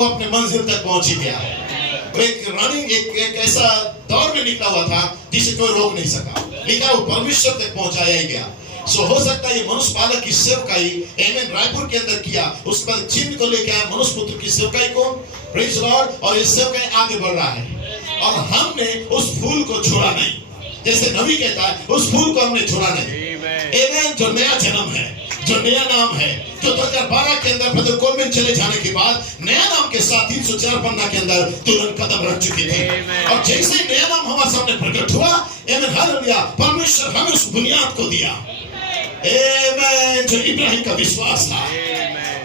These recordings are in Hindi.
वो अपने मंजिल तक पहुंच ही गया है। वो एक रनिंग एक ऐसा दौड़ में निकला हुआ था जिसे कोई रोक नहीं सका, लेकिन वो परमेश्वर तक पहुंचाया ही गया। सो हो सकता है ये मनुष्य बालक की सेवकाई एमएन रायपुर के अंदर किया, उसके बाद चिन्ह को लेकर आया मनुष्य पुत्र की सेवकाई को, प्रेज लॉर्ड, और ये सेवकाई आगे बढ़ रहा है और हमने उस फूल को छोड़ा नहीं। जैसे नबी कहता है उस फूल को हमने छोड़ा नहीं। आमेन। जो नया जन्म है, जो नया नाम है, जो 2012 के अंदर ब्रदर कोलमैन चले जाने के बाद नया नाम के साथ 304 पन्ना के अंदर तुरंत कदम रख चुकी थी, और जैसे ही नया नाम हमारे सामने प्रकट हुआ, आमेन, हालेलुया, परमेश्वर हमें उस बुनियाद को दिया, आमेन, जो इब्राहिम का विश्वास था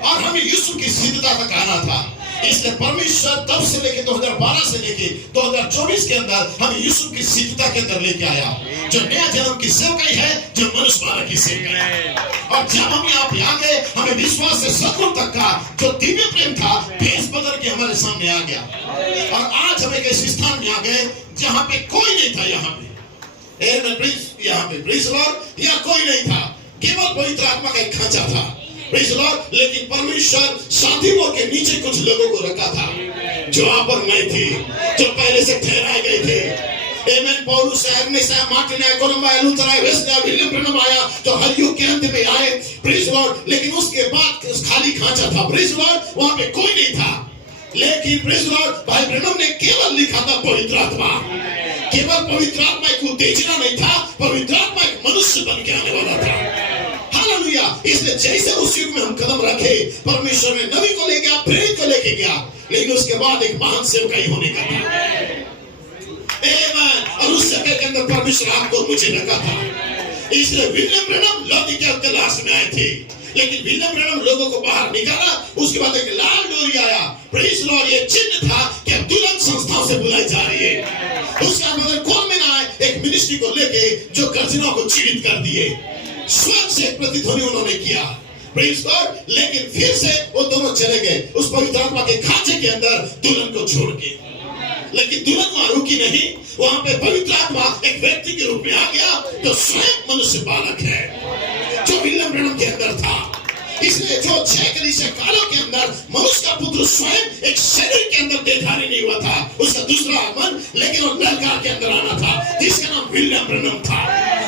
और हमें यीशु की सिद्धता तक आना था। इसलिए परमेश्वर तब से लेके 2012 से लेके 2024 के अंदर हमें यीशु की सिद्धता के अंदर लेके आया, जो नया जन्म की सेवकाई है, जो मनुष्य बालक की सेवकाई है। और जब हम यहाँ पे आ गए, हमें विश्वास से सदगुण तक का जो दिव्य प्रेम था भेस बदल के हमारे सामने आ गया, और आज हम एक ऐसे स्थान में आ गए जहाँ पे कोई नहीं था। यहाँ पे प्रेज लॉर्ड, यहाँ कोई नहीं था, केवल पवित्र आत्मा का एक खांचा था, प्रेज लॉर्ड। लेकिन परमेश्वर शांतियों के नीचे कुछ लोगों को रखा था जो वहां पर नहीं थे, जो पहले से ठहराए गए थे। आमेन। पौलुस, Agnes, Martin, Columba, Luther, Wesley, William Branham आया जो हर युग के अंत में आए, प्रेज लॉर्ड। लेकिन उसके बाद खाली खांचा था, प्रेज लॉर्ड, वहां पे कोई नहीं था। लेकिन प्रेज लॉर्ड, भाई ब्रैनम ने केवल लिखा था पवित्र आत्मा। केवल पवित्र आत्मा एक उत्तेजना नहीं था, पवित्र आत्मा एक मनुष्य बन के आने वाला था। हालेलुया। इसलिए जैसे उस युग में हम कदम रखे, परमेश्वर ने नबी को ले गया, प्रेरित को लेके गया, लेकिन उसके बाद एक महान सेवकाई होने का था। आमेन। और उस सेवकाई के अंदर परमेश्वर आपको मुझे रखा था। इसलिए विलियम ब्रैनम लौदीकिया के लाश में आए थे, लेकिन विलियम ब्रैनम लोगों को बाहर निकाला। उसके बाद एक लाल डोरी आया, प्रेज लॉर्ड, ये चिन्ह था कि अब दुल्हन संस्थाओं से बुलाई जा रही है। उसके बाद कोलमैन आए एक मिनिस्ट्री को लेके जो गर्जनों को जीवित कर दिए, स्वर्ग से प्रतिध्वनि उन्होंने किया, प्रेज गॉड। लेकिन फिर से वो दोनों चले गए उस पवित्र आत्मा के खांचे के अंदर दुल्हन को छोड़ के। लेकिन दुल्हन वहां रुकी नहीं, वहां पे पवित्र आत्मा एक व्यक्ति के रूप में आ गया जो स्वयं मनुष्य बालक है, जो विलियम ब्रैनम के अंदर था। इसलिए जो 6 कलीसिया कालों के अंदर मनुष्य का पुत्र स्वयं एक शरीर के अंदर देहधारी नहीं हुआ था, उसका दूसरा आगमन लेकिन वो ललकार के अंदर आना था, जिसका नाम विलियम ब्रैनम था।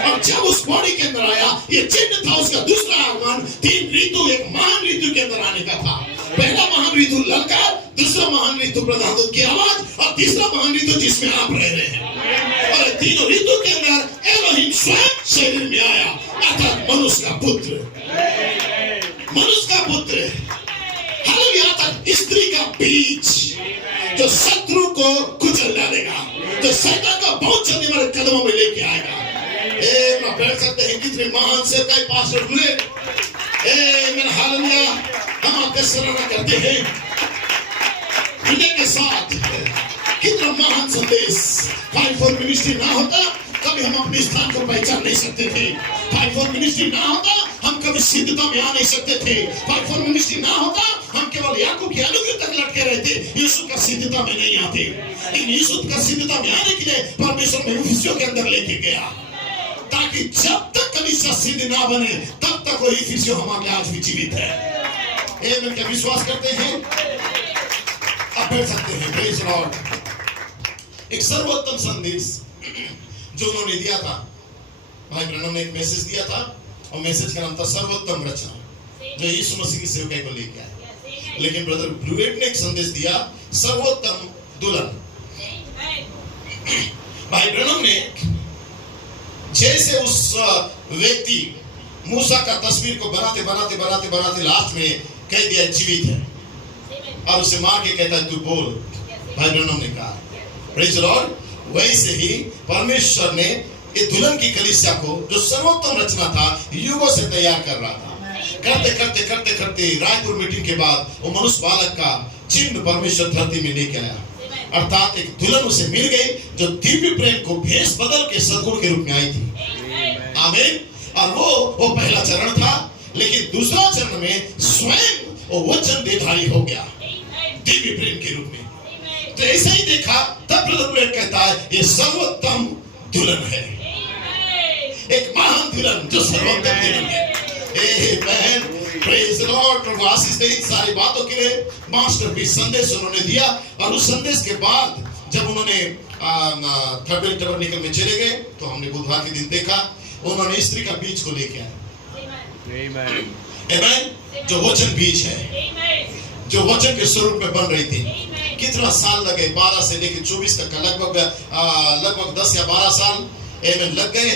और जब उस बॉडी के अंदर आया, ये चिन्ह था उसका दूसरा आगमन। 3 ऋतु, एक महान ऋतु के अंदर आने का था। पहला महान ऋतु ललकार, दूसरा महान ऋतु प्रधानदूत की आवाज, और तीसरा महान ऋतु जिसमें आप रह रहे हैं। और तीनों ऋतु के अंदर एलोहिम स्वयं शरीर में आया, अर्थात मनुष्य का पुत्र, मनुष्य का पुत्र, हालेलुया, तक स्त्री का बीज जो शत्रु को कुचल डालेगा, जो शैतान का बहुत जल्दी हमारे कदमों में लेके आएगा। ना बैठ सकते हैं, कितने महान सेवकाई पास्टर हुए। मेरा हालेलुया, हम आपका सराहना करते हैं हृदय के साथ। कितना महान संदेश। 5-4 मिनिस्ट्री ना होता कभी हम अपने स्थान को पहचान नहीं सकते थे। 5-4 मिनिस्ट्री ना होता हम कभी सिद्धता में आ नहीं सकते थे। 5-4 मिनिस्ट्री ना होता हम केवल याकूब की अनुग्रह तक लटके रहते, यीशु का सिद्धता में नहीं आते। लेकिन यीशु का सिद्धता में आने के लिए परमेश्वर ने इफिसियों के अंदर लेके गया, ताकि जब तक कलीसिया सिद्ध ना बने तब तक वो इफिसियों हमारे आज भी जीवित है। आमेन। क्या विश्वास करते हैं? आप बैठ सकते हैं। Praise Lord. एक सर्वोत्तम संदेश जो उन्होंने दिया था, भाई ब्रैनम ने एक मैसेज दिया था, और मैसेज का नाम था सर्वोत्तम रचना, जो यीशु मसीह की सेवकाई को लेके आया। लेकिन ब्रदर ब्लूएट ने एक संदेश दिया, सर्वोत्तम दुल्हन। भाई ब्रैनम ने जैसे उस व्यक्ति मूसा का तस्वीर को बनाते बनाते बनाते बनाते लास्ट में कह दिया जीवित है, और उसे मार के कहता है तू बोल। भाई ब्रैनम ने कहा, प्रेज लॉर्ड, वैसे ही परमेश्वर ने ये दुल्हन की कलीसिया को जो सर्वोत्तम रचना था युगों से तैयार कर रहा था। करते करते करते करते रायपुर मीटिंग के बाद वो मनुष्य बालक का चिन्ह परमेश्वर धरती में लेके आया, अर्थात एक दुल्हन उसे मिल गई जो दिव्य प्रेम को भेष बदल के सद्गुण के रूप में आई थी। आमीन। और वो पहला चरण था, लेकिन दूसरा चरण में स्वयं वो वचन देहधारी हो गया दिव्य प्रेम के रूप में। तो ऐसा ही देखा, तब ब्रदर कहता है ये सर्वोत्तम दुल्हन है, एक महान दुल्हन जो सर्वोत्तम दुल्हन है। बहन प्रेज द लॉर्ड। प्रभु आशीष दे इन सारी बातों के लिए। मास्टरपीस संदेश उन्होंने दिया और उस संदेश के बाद जब उन्होंने थर्ड टैबरनेकल में चले गए तो हमने बुधवार के दिन देखा उन्होंने स्त्री का बीज को लेके आए। आमीन। जो वचन बीज है, जो वचन के स्वरूप में बन रही थी। कितना साल लगे, 12 से लेकर 24 तक का लगभग 10 या 12 साल आमीन लग गए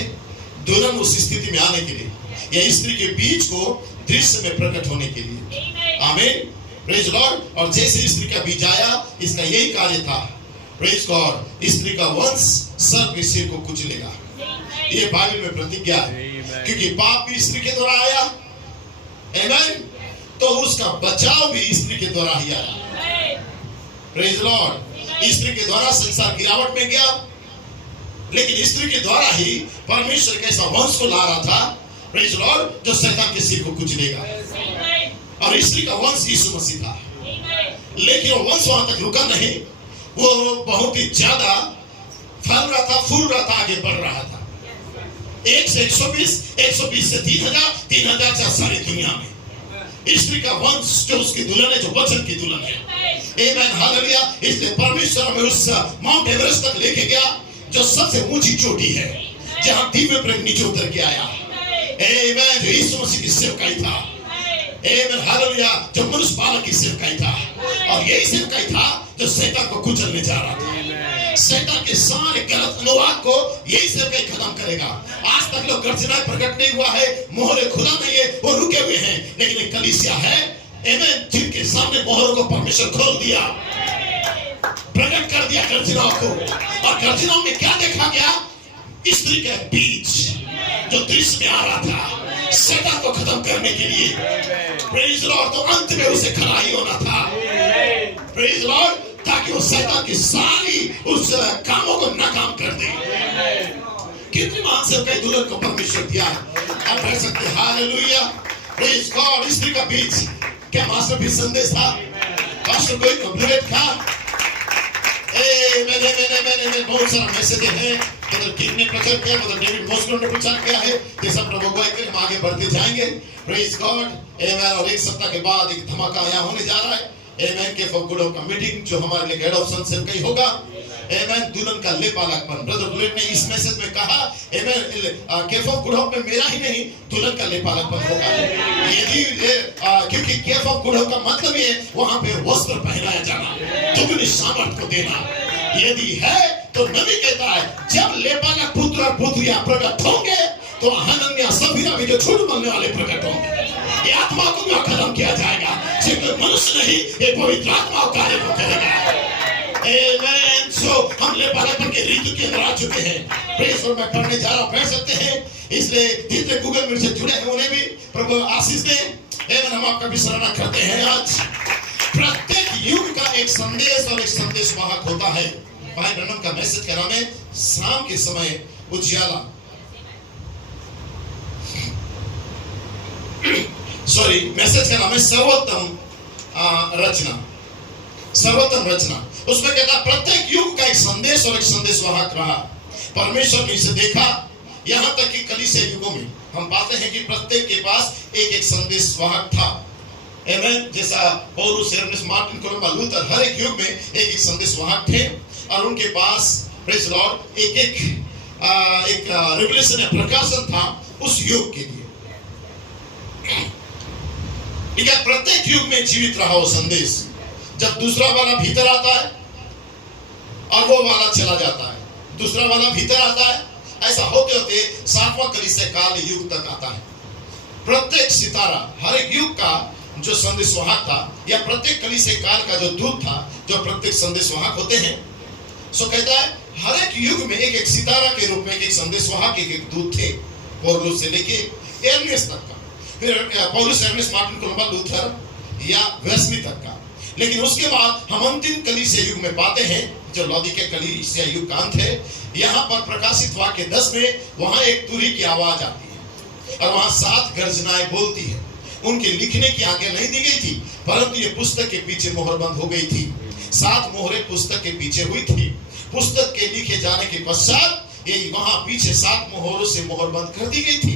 दुल्हन उस स्थिति में आने के लिए, या स्त्री के बीज को दृश्य में प्रकट होने के लिए। आमीन। Praise Lord. और जैसे स्त्री का बीज आया, इसका यही कार्य था, प्रेज गॉड, स्त्री का वंश सर्प के सिर को कुचलेगा। ये बाइबल में प्रतिज्ञा है, क्योंकि पाप भी स्त्री के द्वारा आया। आमीन। तो उसका बचाव भी स्त्री के द्वारा ही आया। Praise Lord. स्त्री के द्वारा संसार गिरावट में गया, लेकिन स्त्री के द्वारा ही परमेश्वर के ऐसा वंश को ला रहा था, प्रेज लॉर्ड, जो शैतान के सिर को कुचलेगा। और स्त्री का वंश यीशु मसीह था। लेकिन वो वंश वहां तक रुका नहीं, वो बहुत ही ज्यादा फैल रहा था, फूल रहा था, आगे बढ़ रहा था। 1 से 120, 120 से 3000, 3000 से सारी दुनिया में स्त्री का वंश जो उसकी दुल्हन है, जो वचन की दुल्हन है। आमीन। हालेलुया। इसलिए परमेश्वर हमें उस माउंट एवरेस्ट तक लेके गया, जो सबसे ऊंची चोटी है, जहां दिव्य प्रेम नीचे उतर के आया। आमीन। जो यीशु मसीह की सेवकाई था। आमीन। हालेलुया। जो मनुष्य बालक की सेवकाई था, और यही सेवकाई था जो शैतान को कुचलने जा रहा था। शैतान के सारे गलत अनुवाद को यही सेवकाई खत्म करेगा। आज तक लोग गर्जना प्रकट नहीं हुआ है, मोहरे खुला नहीं है, वो रुके हुए हैं, लेकिन एक कलीसिया है आमीन, जिनके सामने मोहरों को परमेश्वर खोल दिया, प्रकट कर दिया गर्जनाओं को। और गर्जनाओं में क्या देखा गया? स्त्री का बीज जो दृश्य में आ रहा था शैतान को खत्म करने के लिए। Praise Lord. तो अंत में उसे खड़ा ही होना था। Praise Lord. ताकि वो शैतान की सारी उस कामों को नाकाम कर दे। कितनी महान सेवकाई दुल्हन को परमेश्वर दिया। आप कह सकते हैं हालेलुया। Praise God. स्त्री का बीज क्या मास्टरपीस संदेश था? पास्टर कोई कंप्लीट था। मैंने बहुत सारा मैसेज है, मदर किंग ने प्रचार किया, मदर डेविड मोस्को ने प्रचार किया है। ये सब प्रभु को हम आगे बढ़ते जाएंगे। Praise God. आमीन। और एक सप्ताह के बाद एक धमाका यहाँ होने जा रहा है। आमीन। के फॉर गुड का मीटिंग जो हमारे लिए हेड ऑफ सन कहीं होगा। आमीन। दुल्हन का लेपालकपन ब्रदर बुलेट ने इस मैसेज में कहा। आमीन। केफ ऑफ गुड होप में मेरा ही नहीं, दुल्हन का लेपालकपन होगा। यदि क्योंकि केफ ऑफ गुड होप का मतलब ये वहां पे वस्त्र पहनाया जाना, दुगनी सामर्थ को देना। यदि है तो नबी कहता है जब लेपालक पुत्र और पुत्रियां प्रकट होंगे तो हनन्या सफीरा भी जो झूठ बोलने वाले प्रकट होंगे। ये आत्मा को भी खत्म किया जाएगा। सिर्फ मनुष्य नहीं, ये पवित्र आत्मा कार्य को करेगा। आमीन। सो हम लेपालकपन के ऋतु के अंदर आ चुके हैं। प्रेस और मैं पढ़ने जा रहा हूं, पढ़ सकते हैं। इसलिए जितने गूगल मीट से जुड़े हैं उन्हें भी प्रभु आशीष दे। आमीन। हम आपका भी सराहना करते हैं। आज प्रत्येक युग का एक संदेश और एक संदेश वाहक होता है। भाई ब्रनम का मैसेज का नाम है शाम के समय उजियाला। सॉरी, मैसेज का नाम है सर्वोत्तम रचना। सर्वोत्तम रचना। उसमें कहता है प्रत्येक युग का एक संदेश और एक संदेश वाहक रहा। परमेश्वर ने इसे देखा। यहाँ तक कि कलीसिया युगों में हम पाते हैं कि प्रत्येक के पास एक एक संदेश वाहक था। आमीन। जैसा पौलुस, हेरमेस, मार्टिन, कोलंबा, लूथर, हर एक युग में एक एक संदेश वाहक थे, और उनके पास प्रेज लॉर्ड एक रिवलेशन या प्रकाशन था उस युग के लिए। ठीक है। प्रत्येक युग में जीवित रहा वो संदेश। जब दूसरा वाला भीतर आता है और वो वाला चला जाता है, दूसरा वाला भीतर आता है, ऐसा होते होते 7वां कलीसिया काल युग तक आता है। प्रत्येक सितारा, हर एक युग का जो संदेश वाहक था, या प्रत्येक कलीसिया काल का जो दूत था, जो प्रत्येक संदेश वाहक होते हैं। सो कहता है हर एक युग में एक एक सितारा के रूप में एक एक संदेश वाहक, एक एक दूत थे। पौलुस से लेके एर्नेस तक का, फिर पौलुस, एर्नेस, मार्टिन, कोलंबा, लूथर या वेस्ली तक का। लेकिन उसके बाद हम अंतिम कलीसिया युग में पाते हैं, जो लौदीकिया कलीसिया युग का अंत है। यहाँ पर प्रकाशित वाक्य 10 में वहां एक तुरही की आवाज आती है और वहां 7 गर्जनाएं बोलती है। उनके लिखने की आज्ञा नहीं दी गई थी, परंतु ये पुस्तक के पीछे मोहरबंद हो गई थी। 7 मोहरें पुस्तक के पीछे हुई थी। पुस्तक के लिखे जाने के पश्चात ये वहां पीछे 7 मोहरों से मोहरबंद कर दी गई थी।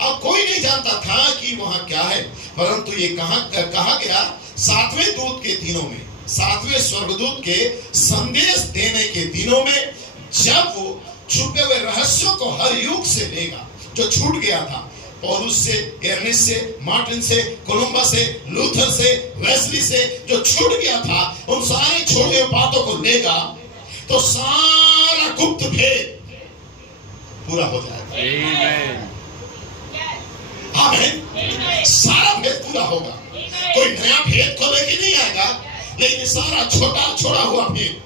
अब कोई नहीं जानता था कि वहां क्या है, परंतु ये कहा गया 7वें दूत के दिनों में, 7वें स्वर्गदूत के संदेश देने के दिनों में, जब वो छुपे हुए रहस्यों को हर युग से लेगा, जो छूट गया था पौलुस से, एर्नेस्ट से, मार्टिन से, कोलंबस से, लूथर से, वेस्ली से, जो छूट गया था, उन सारे छोड़े हुए बातों को लेगा तो सारा गुप्त भेद पूरा हो जाएगा। आमीन। सारा भेद पूरा होगा। कोई नया भेद खोले के नहीं आएगा, लेकिन सारा छोड़ा हुआ भेद,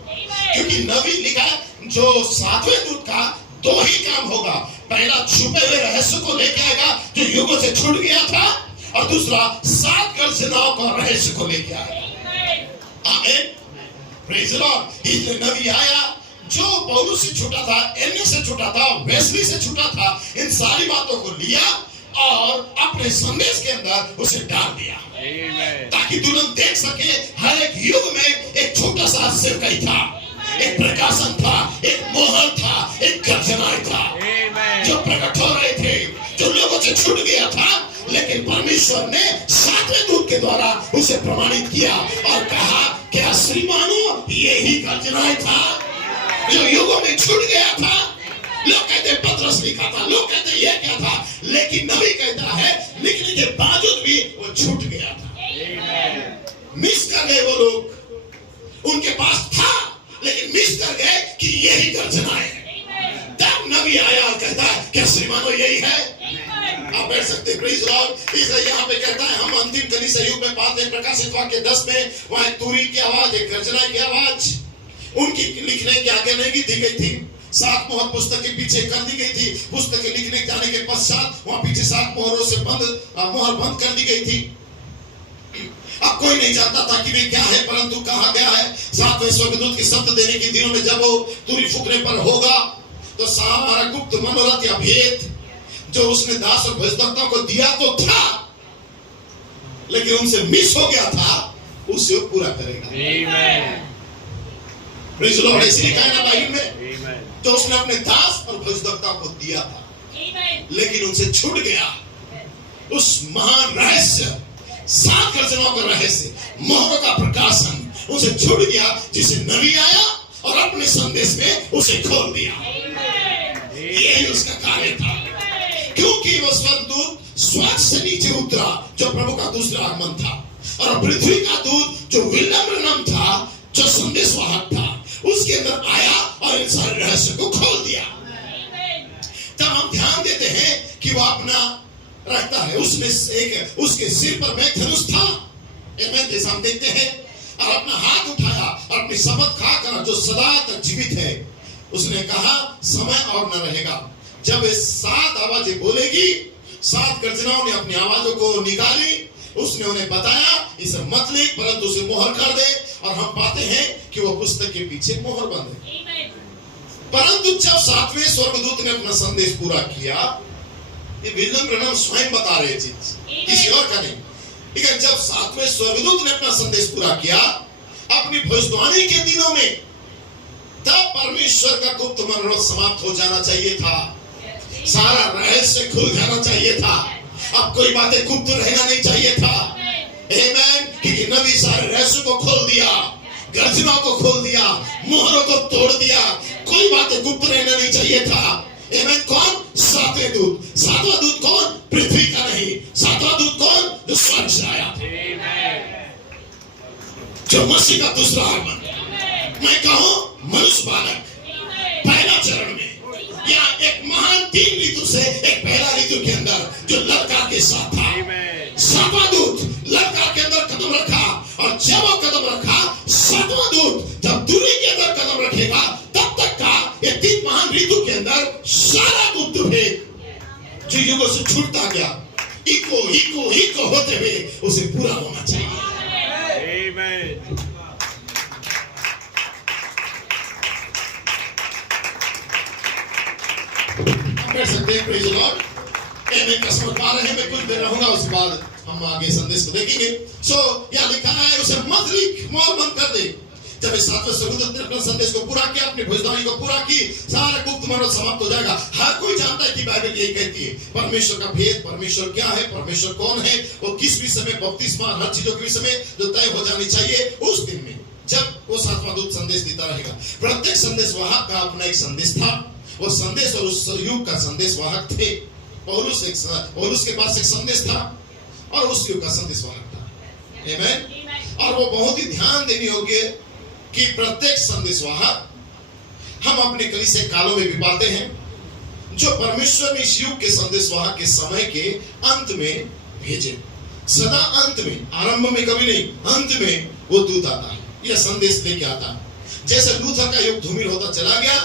क्योंकि नबी लिखा जो 7वें दूत का 2 ही काम होगा। पहला छुपे हुए रहस्य को लेके आएगा जो युगों से छूट गया था, और दूसरा 7 गर्जनाओं का रहस्य को लेके आएगा। आमीन। Praise the Lord. इसलिए नबी आया जो पौलुस से छूटा था, एर्नेस्ट से छूटा था, वेस्ली से छूटा था, इन सारी बातों को लिया और अपने संदेश के अंदर उसे डाल दिया, ताकि दुल्हन देख सके हर एक युग में एक छोटा सा सिरकई था, एक प्रकाशन था, एक मोहर था, एक गर्जना था, जो प्रकट हो रहे थे, जो लोगों से छूट गया था, लेकिन परमेश्वर ने 7वें दूत के द्वारा उसे प्रमाणित किया और कहा क्या श्रीमानो यही गर्जना था जो युगों में छूट गया था। लोग कहते पतरस लिखा था, लोग कहते ये क्या था, लेकिन नबी कहता है लिखने के बावजूद भी वो छूट गया था। मिस कर गए वो लोग, उनके पास था लेकिन मिस कर गए कि यही गर्जना है। तब नबी आया और कहता है क्या श्रीमानो यही है। आप बैठ सकते, प्लीज लॉर्ड। इसलिए यहाँ पे कहता है हम अंतिम कलीसिया युग में पाते हैं, प्रकाशित वाक्य 10 में, वहां तुरी की आवाज, एक गर्जना की आवाज उनकी लिखने के आगे नहीं दी गई थी। 7 मोहर पुस्तक के पीछे कर दी गई थी। पुस्तक लिखने जाने के पश्चात वहां पीछे 7 मोहरों से मोहर बंद कर दी गई थी। अब कोई नहीं जानता था कि वे क्या है, परंतु कहा गया है 7वें स्वर्गदूत के शब्द देने के दिनों में जब वो तुरी फूकने पर होगा तो हमारा गुप्त मनोरथ या भेद जो उसने दास और भजदत्ता को दिया तो था, लेकिन उनसे मिस हो गया था, उसे पूरा करेगा। Praise the Lord. इसलिए कहा ना बाइबल में तो उसने अपने दास और भजदत्ता को दिया था, लेकिन उनसे छूट गया उस महान रहस्य, 7 गर्जनाओं का रहस्य, मोहरों का प्रकाशन उसे छूट गया, जिसे नबी आया और अपने संदेश में उसे खोल दिया। यही उसका कार्य था, क्योंकि वो स्वर्गदूत स्वर्ग से नीचे उतरा जो प्रभु का दूसरा आगमन था, और पृथ्वी का दूत जो विलियम ब्रैनम था, जो संदेशवाहक था, उसके अंदर आया और इन सारे रहस्य को खोल दिया। तब हम ध्यान देते हैं कि वो अपना रखता है, उसमें एक उसके सिर पर में धनुष था, जैसा हम देखते हैं, और अपना हाथ उठाया और अपनी शपथ खाकर जो सदा तक जीवित है, उसने कहा समय और न रहेगा जब 7 आवाजें बोलेगी। 7 गर्जनाओं ने अपनी आवाजों को निकाली, उसने उन्हें बताया इसे मत लिख परंतु उसे मोहर कर दे, और हम पाते हैं कि वो पुस्तक के पीछे मोहर बंद है। परंतु जब 7वें स्वर्गदूत ने अपना संदेश पूरा किया, ये विलियम ब्रैनम स्वयं बता रहे चीज, किसी और का नहीं, ठीक है। जब 7वें स्वर्गदूत ने अपना संदेश पूरा किया अपनी भविष्यवाणी के दिनों में, तब परमेश्वर का गुप्त मनोरथ समाप्त हो जाना चाहिए था, सारा रहस्य खुल जाना चाहिए था, अब कोई बातें गुप्त रहना नहीं चाहिए था। आमीन। क्योंकि नबी सारे रहस्य को खोल दिया, गर्जनाओं को खोल दिया, मोहरों को तोड़ दिया, कोई बातें गुप्त रहना नहीं चाहिए था। आमीन। कौन? 7वें दूत। 7वां दूत कौन? पृथ्वी का नहीं, 7वां दूत कौन? जो स्वर्ग से आया था, जो मसीह का दूसरा आगमन। मैं कहूं मनुष्य बालक पहला चरण में, या एक महान 3 ऋतु से एक पहला ऋतु के अंदर जो लड़का के साथ था, 7वां दूत लड़का के अंदर कदम रखा, और जब वो कदम रखा 7वां दूत जब दूरी के अंदर कदम रखेगा, तब तक का ये 3 महान ऋतु के अंदर सारा गुप्त भेद जो युगों से छूटता गया, इको होते हुए उसे पूरा होना चाहिए। बैठ सकते हैं, प्रेज़ द लॉर्ड। आमीन। समझ पा रहे हैं, मैं कुछ देर रहूंगा, उसके बाद हम आगे संदेश को देखेंगे। सो यहाँ लिखा है उसे मत लिख, मोहर बंद कर दे, जब इस 7वें स्वर्गदूत ने अपना संदेश को पूरा किया, अपनी भविष्यवाणी को पूरा की, सारा गुप्त मनोरथ समाप्त हो जाएगा। हर कोई जानता है कि बाइबल यही कहती है, परमेश्वर का भेद, परमेश्वर क्या है, परमेश्वर कौन है, वो किस विषय में, बपतिस्मा, हर चीजों के विषय में जो तय हो जानी चाहिए उस दिन में, जब वो 7वां दूत संदेश देता रहेगा। प्रत्येक संदेशवाहक का अपना एक संदेश था। वो संदेश और उस युग का संदेशवाहक थे। पौलुस के पास एक संदेश था और उस युग का संदेशवाहक था। आमीन। और वो बहुत ही ध्यान देने योग्य कि प्रत्येक संदेशवाहक हम अपने कलीसिया कालों में भी पाते हैं, जो परमेश्वर ने इस युग के संदेशवाहक के समय के अंत में भेजे। सदा अंत में, आरंभ में कभी नहीं, अंत में वो दूत आता है, यह संदेश लेके आता है। जैसे लूथर का युग धूमिल होता चला गया,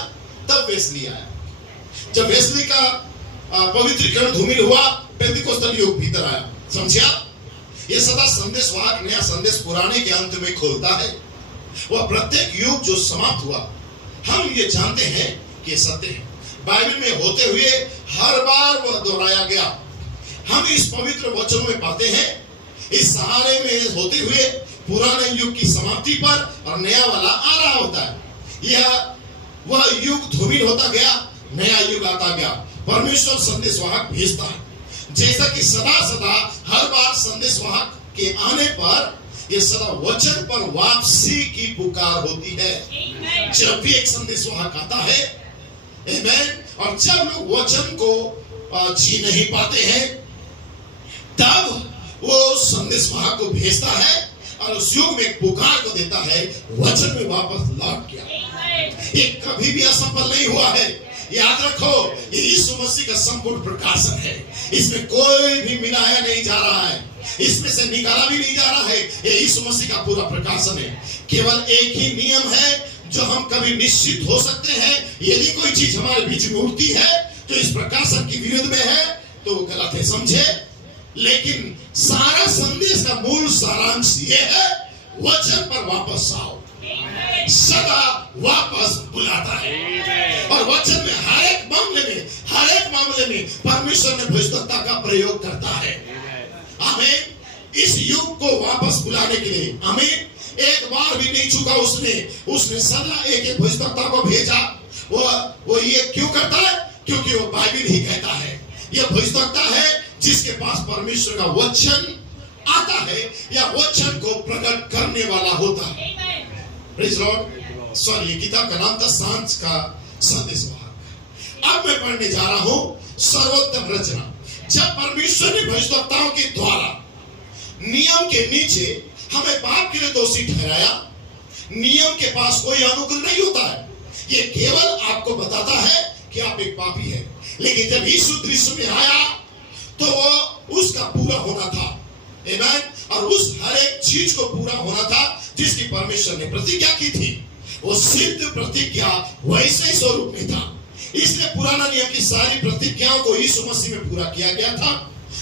तब वेस्ली आया। जब वेस्ली का पवित्रीकरण धूमिल हुआ, पेंतिकोस्तल युग भीतर आया। समझिया? ये सदा संदेशवाहक नया संदेश पुराने के अंत में खोलता है। वह प्रत्येक युग जो समाप्त हुआ, हम ये जानते हैं कि सत्य है। बाइबल में होते हुए हर बार वह दोहराया गया। हम इस पवित्र वचनों में पाते हैं, इस सहारे में होते हुए पुराने युग की समाप्ति पर और नया वाला आ रहा होता है। यह वह युग धूमिल होता गया, नया युग आता गया। परमेश्वर संदेशवाहक भेजता है। जैसा कि सदा सदा हर बार संदेशवाहक के आने पर यह सदा वचन पर वापसी की पुकार होती है। जब भी एक संदेशवाहक आता है, आमीन, और जब लोग वचन को जी नहीं पाते हैं, तब वो संदेशवाहक को भेजता है और उस युग में एक पुकार को देता है, वचन में वापस लौट गया। ये कभी भी असफल नहीं हुआ है। याद रखो, ये यीशु मसीह का संपूर्ण प्रकाशन है। इसमें कोई भी मिलाया नहीं जा रहा है, इसमें से निकाला भी नहीं जा रहा है। ये यीशु मसीह का पूरा प्रकाशन है। केवल एक ही नियम है जो हम कभी निश्चित हो सकते हैं, यदि कोई चीज हमारे बीच में उठती है तो इस प्रकाशन की विरुद्ध में है, तो वो गलत है, समझे? लेकिन सारा संदेश का मूल सारांश ये है, वचन पर वापस आओ। सदा वापस बुलाता है और वचन में हर एक मामले में परमेश्वर ने भविष्यवक्ता का प्रयोग करता है। आमीन। इस युग को वापस बुलाने के लिए, आमीन, एक बार भी नहीं चूका उसने सदा एक भविष्यवक्ता को भेजा। वो ये क्यों करता है? क्योंकि वो बाइबल ही कहता है। यह भविष्यवक्ता है जिसके पास परमेश्वर का वचन आता है या वचन को प्रकट करने वाला होता है। Praise Lord. सॉरी, किताब का नाम था सांच का संदेशवाहक। अब मैं पढ़ने जा रहा हूं सर्वोत्तम रचना। जब परमेश्वर ने भविष्यवक्ताओं के द्वारा नियम के नीचे हमें पाप के लिए दोषी ठहराया, नियम के पास कोई अनुग्रह नहीं होता है। ये केवल आपको बताता है कि आप एक पापी हैं। लेकिन जब यीशु दृश्य में आया तो वो उसका पूरा होना था। आमीन। और उस हर एक चीज को पूरा होना था जिसकी परमेश्वर ने प्रतिज्ञा की थी। वो सिद्ध प्रतिज्ञा वैसे ही स्वरूप में था। इसलिए पुराना नियम की सारी प्रतिज्ञाओं को यीशु मसीह में पूरा किया गया था।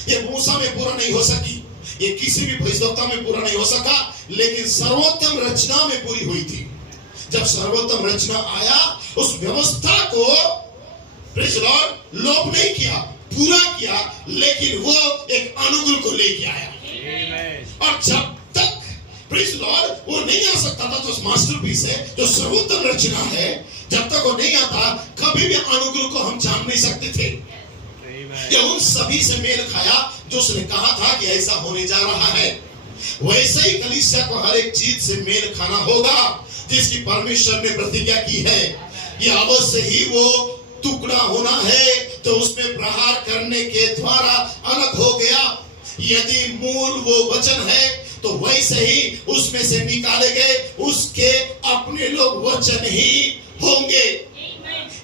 ये मूसा में पूरा नहीं हो सकी, ये किसी भी भविष्यवक्ता में पूरा नहीं हो सका, लेकिन सर्वोत्तम रचना में पूरी हुई थी। जब सर्वोत्तम रचना आया, उस व्यवस्था को प्रेज़ लॉर्ड लोप नहीं किया, पूरा किया, लेकिन वो एक अनुग्रह को लेके आया। और जब तक प्रेज़ लॉर्ड वो नहीं आ सकता था, जो मास्टरपीस है, जो सर्वोत्तम रचना है, जब तक वो नहीं आता, कभी भी अनुग्रह को हम जान नहीं सकते थे। ये उन सभी से मेल खाया जो उसने कहा था कि ऐसा होने जा रहा है। वैसे ही कलीसिया को हर एक चीज से मेल खाना होगा जिसकी परमेश्वर ने प्रतिज्ञा की है। ये अवश्य ही वो टुकड़ा होना है तो उसमें प्रहार करने के द्वारा अलग हो गया। यदि मूल वो वचन है तो वैसे ही उसमें से निकाले गए उसके अपने लोग वचन ही होंगे,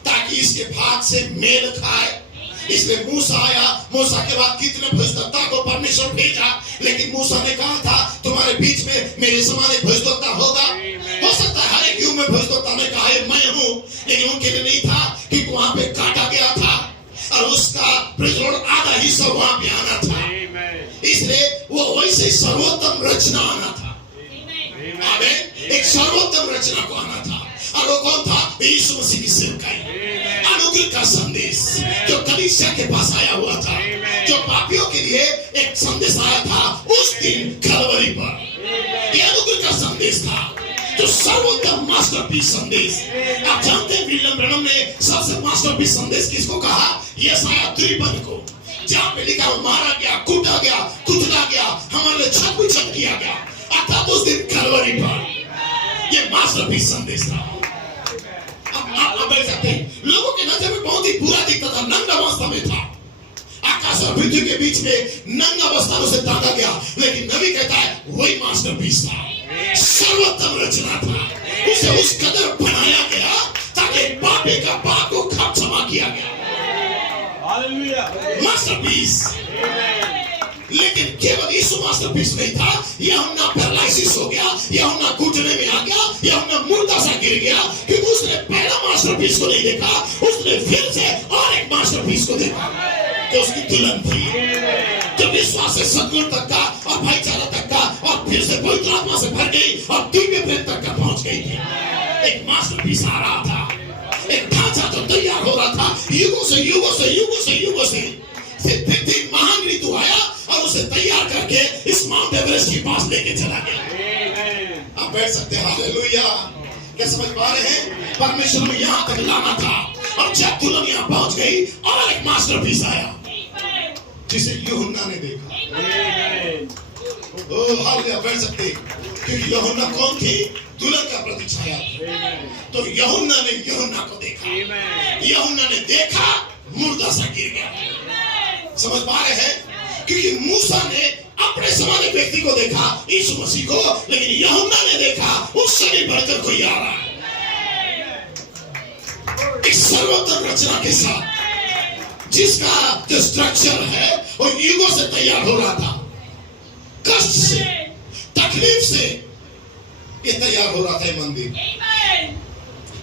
ताकि इसके भाग से मेल खाए। इसलिए मूसा आया, मूसा के बाद कितने भविष्यवक्ता को परमेश्वर भेजा, लेकिन मूसा ने कहा था तुम्हारे बीच में मेरे समान एक भविष्यवक्ता होगा। हो सकता है हर एक युग में भविष्यवक्ता ने कहा मैं हूं, लेकिन उनके लिए नहीं था, क्योंकि वहां पे काटा गया था और उसका आधा हिस्सा वहां पे आना था। इसलिए वो वैसे सर्वोत्तम रचना आना था। आमीन। एक सर्वोत्तम रचना को आना था, और वो कौन था? यीशु मसीह की सेवकाई, अनुग्रह का संदेश जो कलीसिया के पास आया हुआ था, जो पापियों के लिए एक संदेश आया था उस दिन कलवरी पर। यह अनुग्रह का संदेश था। तो सर्वोत्तम मास्टरपीस संदेश। आप जानते हैं विलियम ब्रैनम ने सबसे मास्टरपीस संदेश किसको कहा? यशायाह 53 को, जहां पे लिखा मारा गया, कूटा गया, कुचला गया, हमारे लिए छत किया गया, अर्थात उस दिन कलवरी पर। ये मास्टरपीस संदेश था। आप देख सकते हैं लोगों के नजर में बहुत ही बुरा दिखता था, नंगा अवस्था में था, आकाश और पृथ्वी के बीच में नंगा अवस्था में उसे टांगा गया, लेकिन नबी कहता है वही मास्टरपीस था, सर्वोत्तम रचना था। उसे उस कदर बनाया गया ताकि पापी का पाप को क्षमा किया गया। मास्टरपीस। लेकिन केवल यीशु मास्टरपीस नहीं था, यूहन्ना पैरालिसिस हो गया, यूहन्ना घुटने में आ गया, यूहन्ना मुर्दा सा गिर गया, क्योंकि उसने पहला मास्टरपीस को नहीं देखा, उसने फिर से और एक मास्टरपीस को देखा कि उसकी दुल्हन थी, जो विश्वास से सद्गुण तक का और भाईचारा तक का और फिर से पवित्र आत्मा से भर गई और दिव्य प्रेम तक का पहुंच गई थी। एक मास्टरपीस आ रहा था, एक ढांचा जो तैयार हो रहा था, युगों से युगों से युगों से युगों से। फिर महान ऋतु आया और उसे तैयार करके इस माउंट एवरेस्ट के पास लेके चला गया। आप बैठ सकते हैं। हालेलुया। क्या समझ पा रहे हैं? परमेश्वर ने यहां तक लाना था, और जब दुल्हन यहां पहुंच गई और एक मास्टरपीस आया जिसे यूहन्ना ने देखा। Oh hallelujah. बैठ सकते, क्योंकि यूहन्ना कौन थी? दुल्हन का प्रतिछाया था। तो यूहन्ना ने यूहन्ना को देखा, यूहन्ना ने देखा, मुर्दा सा गिर गया। समझ पा रहे हैं? क्योंकि मूसा ने अपने समान व्यक्ति को देखा, यीशु मसीह को, लेकिन यूहन्ना ने देखा उससे भी बढ़कर कोई आ रहा है, एक सर्वोत्तम रचना के साथ, जिसका जो स्ट्रक्चर है वो युगों से तैयार हो रहा था, कष्ट से, तकलीफ से ये तैयार हो रहा था मंदिर,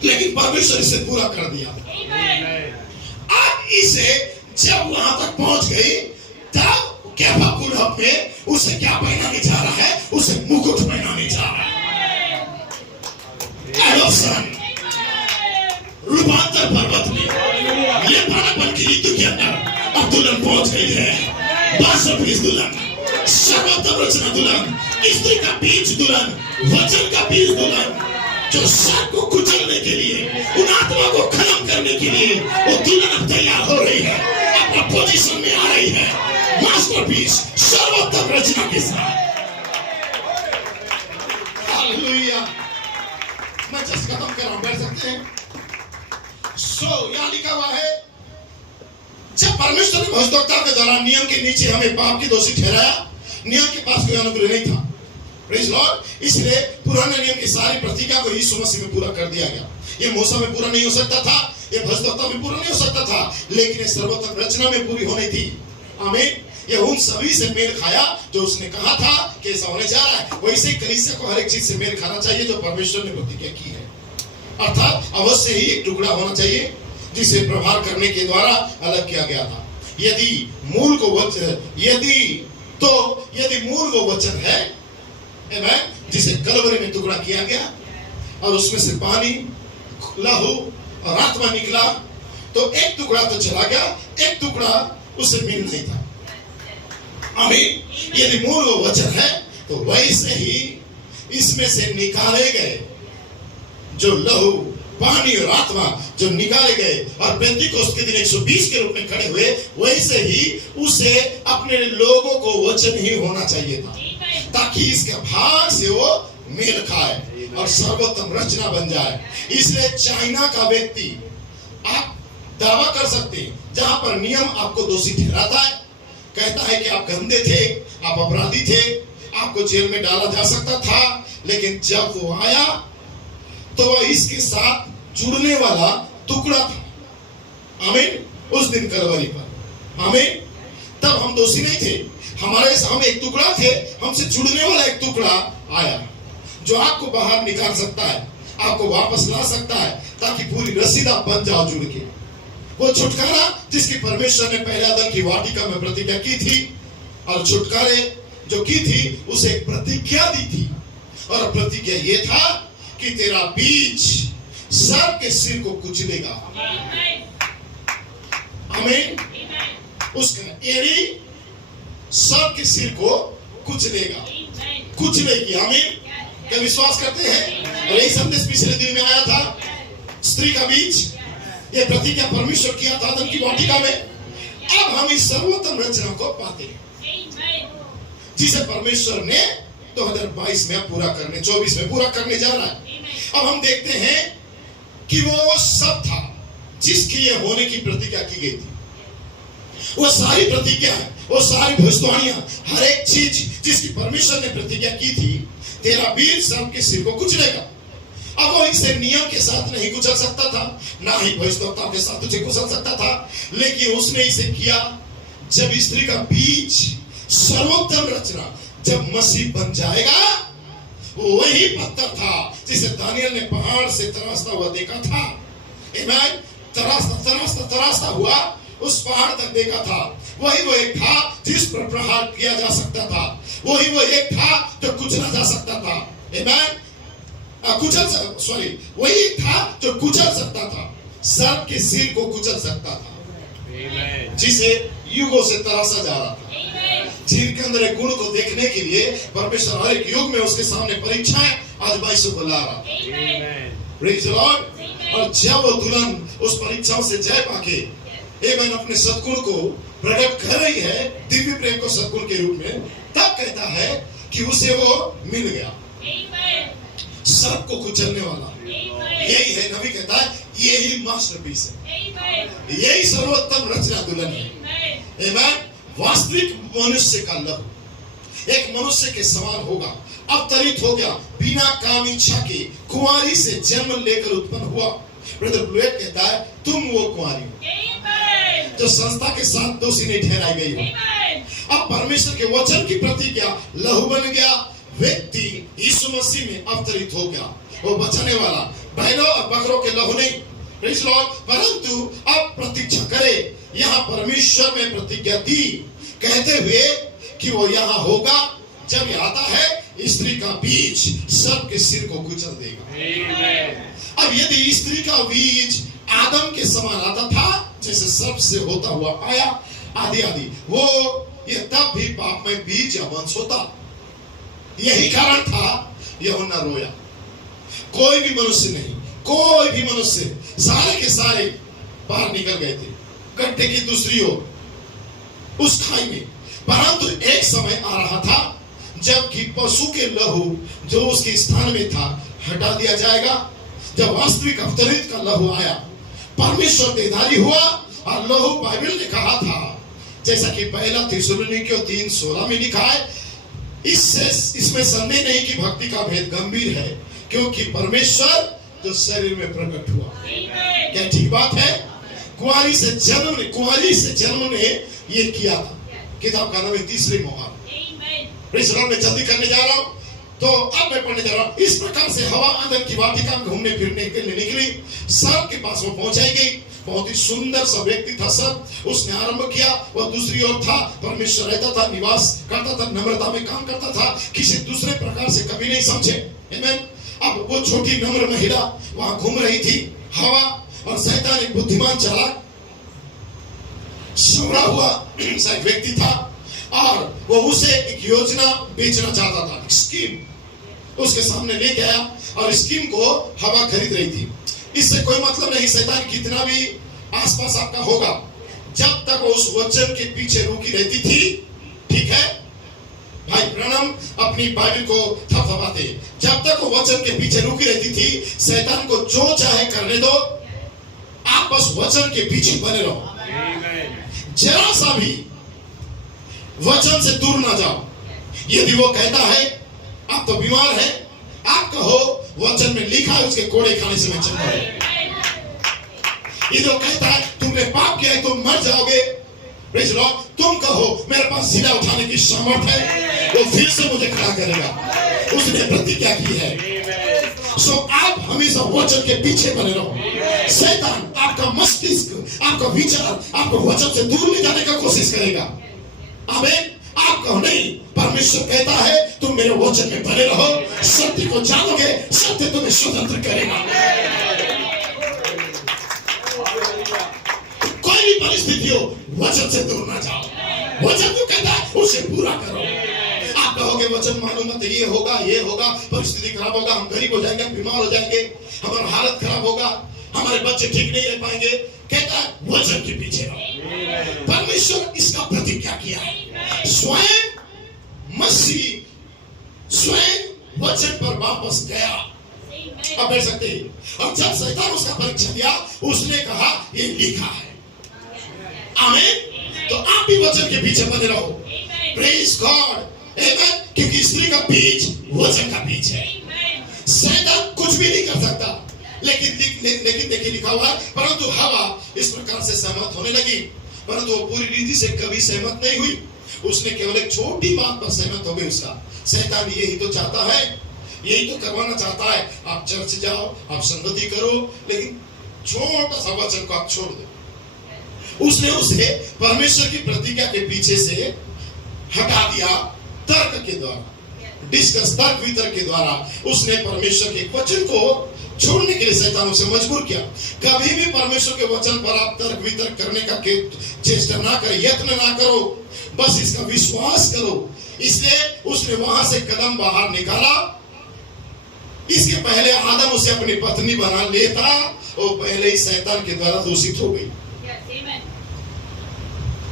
लेकिन परमेश्वर इसे पूरा कर दिया। अब इसे जब वहां तक पहुंच गई, तब क्या बुढ़ाप में उसे क्या पहनाने जा रहा है? उसे मुकुट पहनाने जा रहा है। एडॉप्शन, रूपांतर पर्वत में, ये पानापन की ऋतु के अंदर अब दुल्हन पहुंच गई है। मास्टरपीस दुल्हन, सर्वोत्तम रचना दुल्हन, स्त्री का बीज दुल्हन, वचन का बीज दुल्हन, जो सब को कुचलने के लिए, उन आत्मा को खत्म करने के लिए वो दुल्हन अब तैयार हो रही है, अपना पोजीशन में आ रही है। मास्टरपीस, सर्वोत्तम रचना के साथ। हालेलुया। मैं जस्ट खत्म कर रहा हूं, बैठ सकते हैं। यहां लिखा हुआ है, जब परमेश्वर ने भविष्यवक्ता के दौरान नियम के नीचे हमें पाप की दोषी ठहराया, नियम के पास कोई अनुग्रह नहीं था। Praise Lord. इसलिए पुराने नियम की सारी प्रतिज्ञा को यीशु मसीह में पूरा कर दिया गया। ये मूसा में पूरा नहीं हो सकता था, ये भविष्यवक्ता में पूरा नहीं हो सकता था, लेकिन ये सर्वोत्तम रचना में पूरी होनी थी। आमीन। ये उन सभी से मेल खाया जो उसने कहा था कि ऐसा होने जा रहा है। वैसे ही कलीसिया को हर एक चीज से मेल खाना चाहिए जो परमेश्वर ने प्रतिज्ञा की है। अर्थात अवश्य ही एक टुकड़ा होना चाहिए जिसे प्रभार करने के द्वारा अलग किया गया था। यदि मूल को वचन है, जिसे कलवरी में टुकड़ा किया गया और उसमें से पानी, लहू और आत्मा निकला, तो एक टुकड़ा तो चला गया, एक टुकड़ा उसे मिल नहीं था। आमीन। यदि मूल वो वचन है, तो वैसे ही इसमें से निकाले गए जो लहू, पानी और आत्मा जो निकाले गए और पेंतीकोस्त के दिन 120 के रूप में खड़े हुए, वैसे ही उसे अपने लोगों को वचन ही होना चाहिए था, ताकि इसके भाग से वो मेल खाए और सर्वोत्तम रचना बन जाए। इसलिए चाइना का व्यक्ति, आप दावा कर सकते हैं, जहां पर नियम आपको दोषी ठहराता है, कहता है कि आप गंदे थे, आप अपराधी थे, आपको जेल में डाला जा सकता था, लेकिन जब वो आया तो वह इसके साथ जुड़ने वाला टुकड़ा था। आमीन। उस दिन कलवरी पर, आमीन, तब हम दोषी नहीं थे, हम एक टुकड़ा थे, हमसे जुड़ने वाला एक टुकड़ा आया जो आपको बाहर निकाल सकता है, आपको वापस ला सकता है, ताकि पूरी रसीद आप बन जाओ जुड़ के। वो छुटकारा जिसकी परमेश्वर ने पहले आदम की वाटिका में प्रतिज्ञा की थी, और छुटकारे जो की थी उसे एक प्रतिज्ञा दी थी, और प्रतिज्ञा ये था कि तेरा बीज सर्प के सिर को कुचलेगा। आमीन। उसका एड़ी सर्प के सिर को कुचलेगा, कुचलेगी। आमीन। क्या विश्वास करते हैं? और यही संदेश पिछले दिन में आया था, स्त्री का बीज, ये प्रतिज्ञा परमेश्वर किया था अदन की वाटिका में। अब हम इस सर्वोत्तम रचना को पाते हैं जिसे परमेश्वर ने 2022 में पूरा करने, 24 में पूरा करने जा रहा है। अब हम देखते हैं कि वो सब था जिसकी ये होने की प्रतिज्ञा की गई थी। वो सारी प्रतिज्ञा, वो सारी भविष्यवाणियां, हर एक चीज जिसकी परमेश्वर ने प्रतिज्ञा की थी, तेरा बीज सर्प के सिर को कुचलेगा। अब वो इसे नियम के साथ नहीं कुचल सकता था, ना ही भविष्यवक्ताओं के साथ उसे कुचल सकता था, लेकिन उसने इसे किया जब स्त्री का बीज, सर्वोत्तम रचना, जब मसीह बन जाएगा। वो वही पत्थर था जिसे दानियल ने पहाड़ से तराशता हुआ देखा था। आमीन। तराशता हुआ उस पहाड़ तक देखा था। वही वो एक था जिस पर प्रहार किया जा सकता था। वही वो एक था जो कुचला जा सकता था। आमीन। वही था जो कुचल सकता था, सर्प के सिर को कुचल सकता था, जिसे युगों से तराशा जा रहा था। जिनके अंदर एक गुण को देखने के लिए परमेश्वर हर एक युग में उसके सामने परीक्षाएं आजमाइशों को ला रहा था। Praise the Lord. और जब वो दुल्हन उस परीक्षाओं से जय पाके आमीन अपने सद्गुण को प्रकट कर रही है, दिव्य प्रेम को सद्गुण के रूप में, तब कहता है कि उसे वो मिल गया सर्प को कुचलने वाला। यही है, नबी कहता है यही मास्टरपीस है, यही सर्वोत्तम रचना दुल्हन है। आमीन। वास्तविक मनुष्य का लहू एक मनुष्य के समान होगा, अवतरित हो गया, बिना काम इच्छा के कुंवारी से जन्म लेकर उत्पन्न हुआ। ब्रदर ब्लूएट कहता है तुम वो कुंवारी हो जो संस्था के साथ दोषी नहीं ठहराई गई हो। अब परमेश्वर के वचन की प्रतिज्ञा लहू बन गया, व्यक्ति यीशु मसीह में अवतरित हो गया, वो बचाने वाला, बैलों और बकरों के लहू नहीं, प्रेज़ द लॉर्ड, परंतु अब प्रतीक्षा करे। यहाँ परमेश्वर में प्रतिज्ञा दी कहते हुए कि वो यहाँ होगा जब ये आता है स्त्री का बीज सर्प के सिर को कुचल देगा। अब यदि स्त्री का बीज आदम के समान आता था, जैसे सर्प से होता हुआ आया आदि आदि, वो ये तब भी पाप में बीज या वंश होता। यही कारण था यूहन्ना रोया। कोई भी मनुष्य नहीं, कोई भी मनुष्य, सारे के सारे बाहर निकल गए थे गड्ढे की दूसरी ओर उस खाई में। परंतु एक समय आ रहा था जबकि पशु के लहू जो उसके स्थान में था हटा दिया जाएगा। जब वास्तविक अवतरित का लहू आया, परमेश्वर देधारी हुआ और लहू बाइबल ने कहा था, जैसा कि पहला थिस्सलुनीकियों 3:16 में लिखा है, इसमें संदेह नहीं कि भक्ति का भेद गंभीर है, क्योंकि परमेश्वर जो शरीर में प्रकट हुआ। क्या ठीक बात है? कुंवारी से जन्म ने ये किया था। किताब का नाम है तीसरी मोहर। Praise the Lord. मैं जल्दी करने जा रहा हूँ, तो अब मैं पढ़ने जा रहा हूँ। इस प्रकार से हवा आदम की वाटिका में घूमने फिरने के लिए निकली, सर्प के पास वो पहुंचाई गई। बहुत ही सुंदर सा व्यक्ति था सर्प। उसने आरंभ किया, वह दूसरी ओर था, परमेश्वर रहता था, निवास करता था, नम्रता में काम करता था, किसी दूसरे प्रकार से कभी नहीं समझे। आमीन। अब वो छोटी नम्र महिला वहां घूम रही थी। हवा और शैतान एक बुद्धिमान चालाक संवरा हुआ सा एक व्यक्ति था, और वो उसे एक योजना बेचना चाहता था, स्कीम उसके सामने लेके आया, और स्कीम को हवा खरीद रही थी। इससे कोई मतलब नहीं शैतान कितना भी आसपास आपका होगा, जब तक वो उस वचन के पीछे रुकी रहती थी। ठीक है भाई ब्रनम अपनी बाइबल को थपथपाते, जब तक वो वचन के पीछे रुकी रहती थी, शैतान को जो चाहे करने दो, आप बस वचन के पीछे बने रहो, जरा सा भी वचन से दूर ना जाओ। यदि वो कहता है आप तो बीमार हैं, आप कहो वचन में लिखा है उसके कोड़े खाने से मैं चंगा हूं। यदि वो कहता है तुमने पाप किया है, तुम मर जाओगे, प्रेज़ द लॉर्ड, तुम कहो मेरे पास जिला उठाने की सामर्थ है, वो फिर से मुझे खड़ा करेगा। उसने प्रतिज्ञा की है। सो आप हमेशा वचन के पीछे बने रहो। शैतान आपका मस्तिष्क, आपका विचार आपको वचन से दूर ले जाने का कोशिश करेगा। आमीन। आप कहो नहीं, परमेश्वर कहता है तुम मेरे वचन में बने रहो, सत्य को जानोगे, सत्य तुम्हें स्वतंत्र करेगा। कोई भी परिस्थिति हो, वचन से दूर ना जाओ। वचन जो कहता है उसे पूरा करो। आप कहोगे वचन मानूंगा तो ये होगा, परिस्थिति खराब होगा, हम गरीब हो जाएंगे, बीमार हो जाएंगे, हमारा हालत खराब होगा, हमारे बच्चे ठीक नहीं रह पाएंगे। कहता है वचन के पीछे रहो। परमेश्वर इसका प्रतिज्ञा किया है। स्वयं मसीह स्वयं वचन पर वापस गया। आप देख सकते हैं। और जब शैतान उसका परीक्षा दिया, उसने कहा ये लिखा है। आमीन। तो आप भी वचन के पीछे बने रहो। Praise God. आमीन। क्योंकि स्त्री का बीज वचन का बीज है। शैतान कुछ भी नहीं कर सकता। लेकिन देखिए लिखा हुआ है, परंतु हवा इस प्रकार से सहमत होने लगी, परंतु वो पूरी रीति से कभी सहमत नहीं हुई। उसने केवल एक छोटी बात पर सहमत हो गई। उसका शैतान यही तो चाहता है, यही तो करवाना चाहता है। आप चर्च जाओ, आप संगति करो, लेकिन छोटा सा वचन को आप छोड़ दो। उसने उसे परमेश्वर की प्रतिज्ञा के पीछे से हटा दिया। तर्क के द्वारा, डिस्कस, तर्क वितर्क के द्वारा उसने परमेश्वर के वचन को छोड़ने के लिए शैतान उसे मजबूर किया। कभी भी परमेश्वर के वचन पर आप तर्क वितर्क करने का चेष्टा ना करें, यत्न ना करो, बस इसका विश्वास करो। इसलिए उसने वहां से कदम बाहर निकाला। इसके पहले आदम उसे अपनी पत्नी बना लेता, वो पहले ही शैतान के द्वारा दूषित हो गई।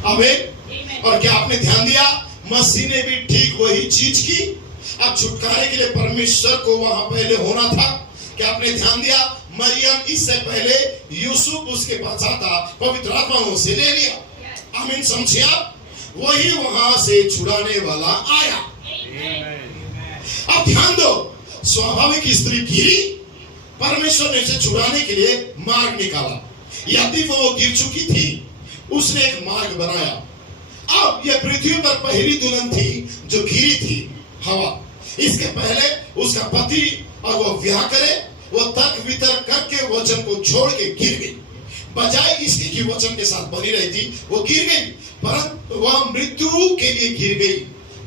आमीन। और क्या आपने ध्यान दिया, मसीह ने भी ठीक वही चीज की। अब छुटकारे के लिए परमेश्वर को वहां पहले होना था। क्या आपने ध्यान दिया, मरियम इससे पहले यूसुफ उसके पास आता, पवित्र आत्मा उसे ले लिया। आमीन। समझिए, वही वहां से छुड़ाने वाला आया। अब ध्यान दो, स्वाभाविक स्त्री गिरी, परमेश्वर ने उसे छुड़ाने के लिए मार्ग निकाला। यदि वो गिर चुकी थी, उसने एक मार्ग बनाया। अब यह पृथ्वी पर पहली दुल्हन थी जो गिरी थी, हवा। इसके पहले उसका पति और वो ब्याह करे, वो तर्क वितर्क करके वचन को छोड़ के गिर गई। बजाय इसके कि वचन के साथ बनी रही थी, वो गिर गई, परंतु वह मृत्यु के लिए गिर गई।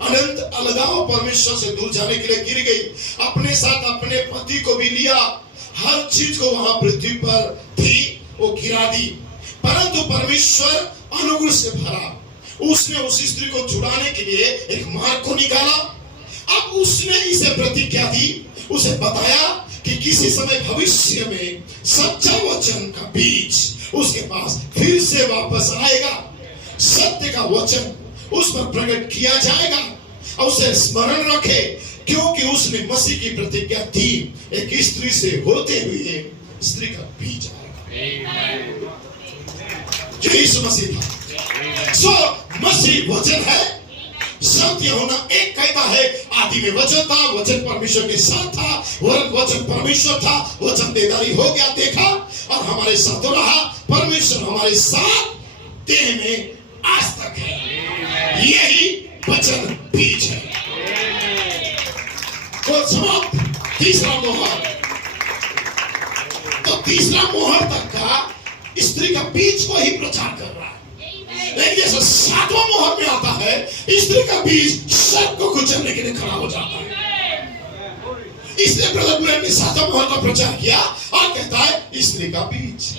अनंत अलगाव, परमेश्वर से दूर जाने के लिए गिर गई। अपने साथ अपने पति को भी लिया, हर चीज को वहां पृथ्वी पर थी वो गिरा दी। परंतु परमेश्वर अनुग्रह से भरा, उसने उस स्त्री को छुड़ाने के लिए एक मार्ग को निकाला। अब उसने इसे प्रतिज्ञा दी, उसे बताया कि किसी समय भविष्य में सच्चा वचन का बीज उसके पास फिर से वापस आएगा। सत्य का वचन उस पर प्रकट किया जाएगा। और उसे स्मरण रखे, क्योंकि उसने मसीह की प्रतिज्ञा दी, एक स्त्री से होते हुए स्त्री का बीज आएगा। यीशु मसीह था। सो मसीह वचन है। सत्य होना एक कहता है, आदि में वचन था, वचन परमेश्वर के साथ था, वचन परमेश्वर था, वचन देदारी हो गया, देखा और हमारे साथ रहा। परमेश्वर हमारे साथ देह में आज तक है। यही वचन बीज है। तो समाप्त। तीसरा मोहर, तो तीसरा मोहर तक का स्त्री का बीज को ही प्रचार कर रहा है। लेकिन जैसे सातवां मोहर में आता है, स्त्री का बीज सबको कुचलने के लिए खड़ा हो जाता है। इसलिए ब्रदर ब्रैनम ने सातवां मोहर का प्रचार किया और कहता है स्त्री का बीज।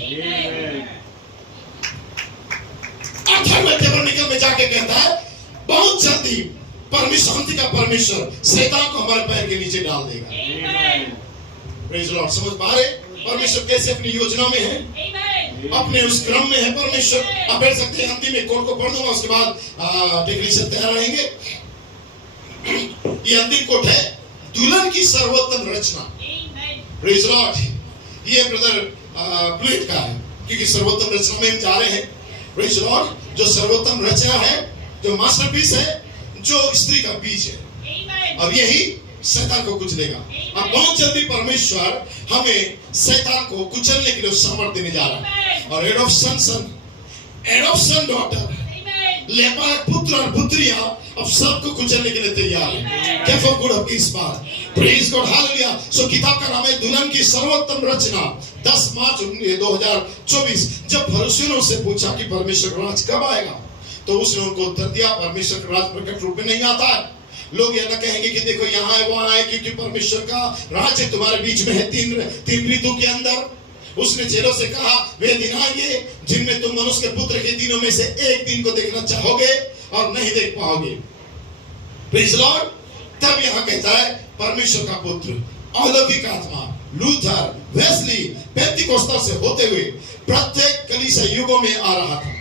अठारहवें टेबरनेकल में जाके कहता है, बहुत जल्दी परमेश्वर, शांति का परमेश्वर शैतान को हमारे पैर के नीचे डाल देगा। Praise the Lord. समझ पा रहे परमेश्वर कैसे अपनी योजना में है, अपने उस क्रम में है परमेश्वर। आप बैठ सकते हैं, अंतिम एक कोट को पढ़ दूंगा, उसके बाद टेक्नीशियन तैयार रहेंगे। ये अंतिम कोट है, दुल्हन की सर्वोत्तम रचना। Praise the lord. ये ब्रदर प्लेट का है, क्योंकि सर्वोत्तम रचना में हम जा रहे हैं। Praise the Lord. जो सर्वोत्तम रचना है, जो मास्टरपीस है, जो स्त्री का बीज है, और यही शैतान को कुचलेगा। अब बहुत जल्दी परमेश्वर हमें शैतान को कुचलने के लिए सामर्थ्य देने जा रहा है। और एडॉप्शन डॉटर, लेपाक पुत्र और पुत्रियां अब सबको कुचलने के लिए तैयार है। क्या फॉर गुड ऑफ इस बात। Praise God, hallelujah. सो किताब का नाम है दुल्हन की सर्वोत्तम रचना। 10 मार्च 2024। जब फरीसियों ने उससे पूछा कि परमेश्वर का राज कब आएगा, तो उसने उनको उत्तर दिया, परमेश्वर का राज प्रकट रूप में नहीं आता है। लोग यह ना कहेंगे कि देखो यहाँ है वहां है, क्योंकि परमेश्वर का राज्य तुम्हारे बीच में है तीन ऋतु के अंदर। उसने चेलों से कहा, वे दिन आएंगे जिनमें तुम मनुष्य के पुत्र के दिनों में से एक दिन को देखना चाहोगे और नहीं देख पाओगे। Praise the Lord. तब यहाँ कहता है परमेश्वर का पुत्र अलौकिक आत्मा लूथर, वेस्ली, पेंतिकोस्tal से होते हुए प्रत्येक कलीसिया युगों में आ रहा था।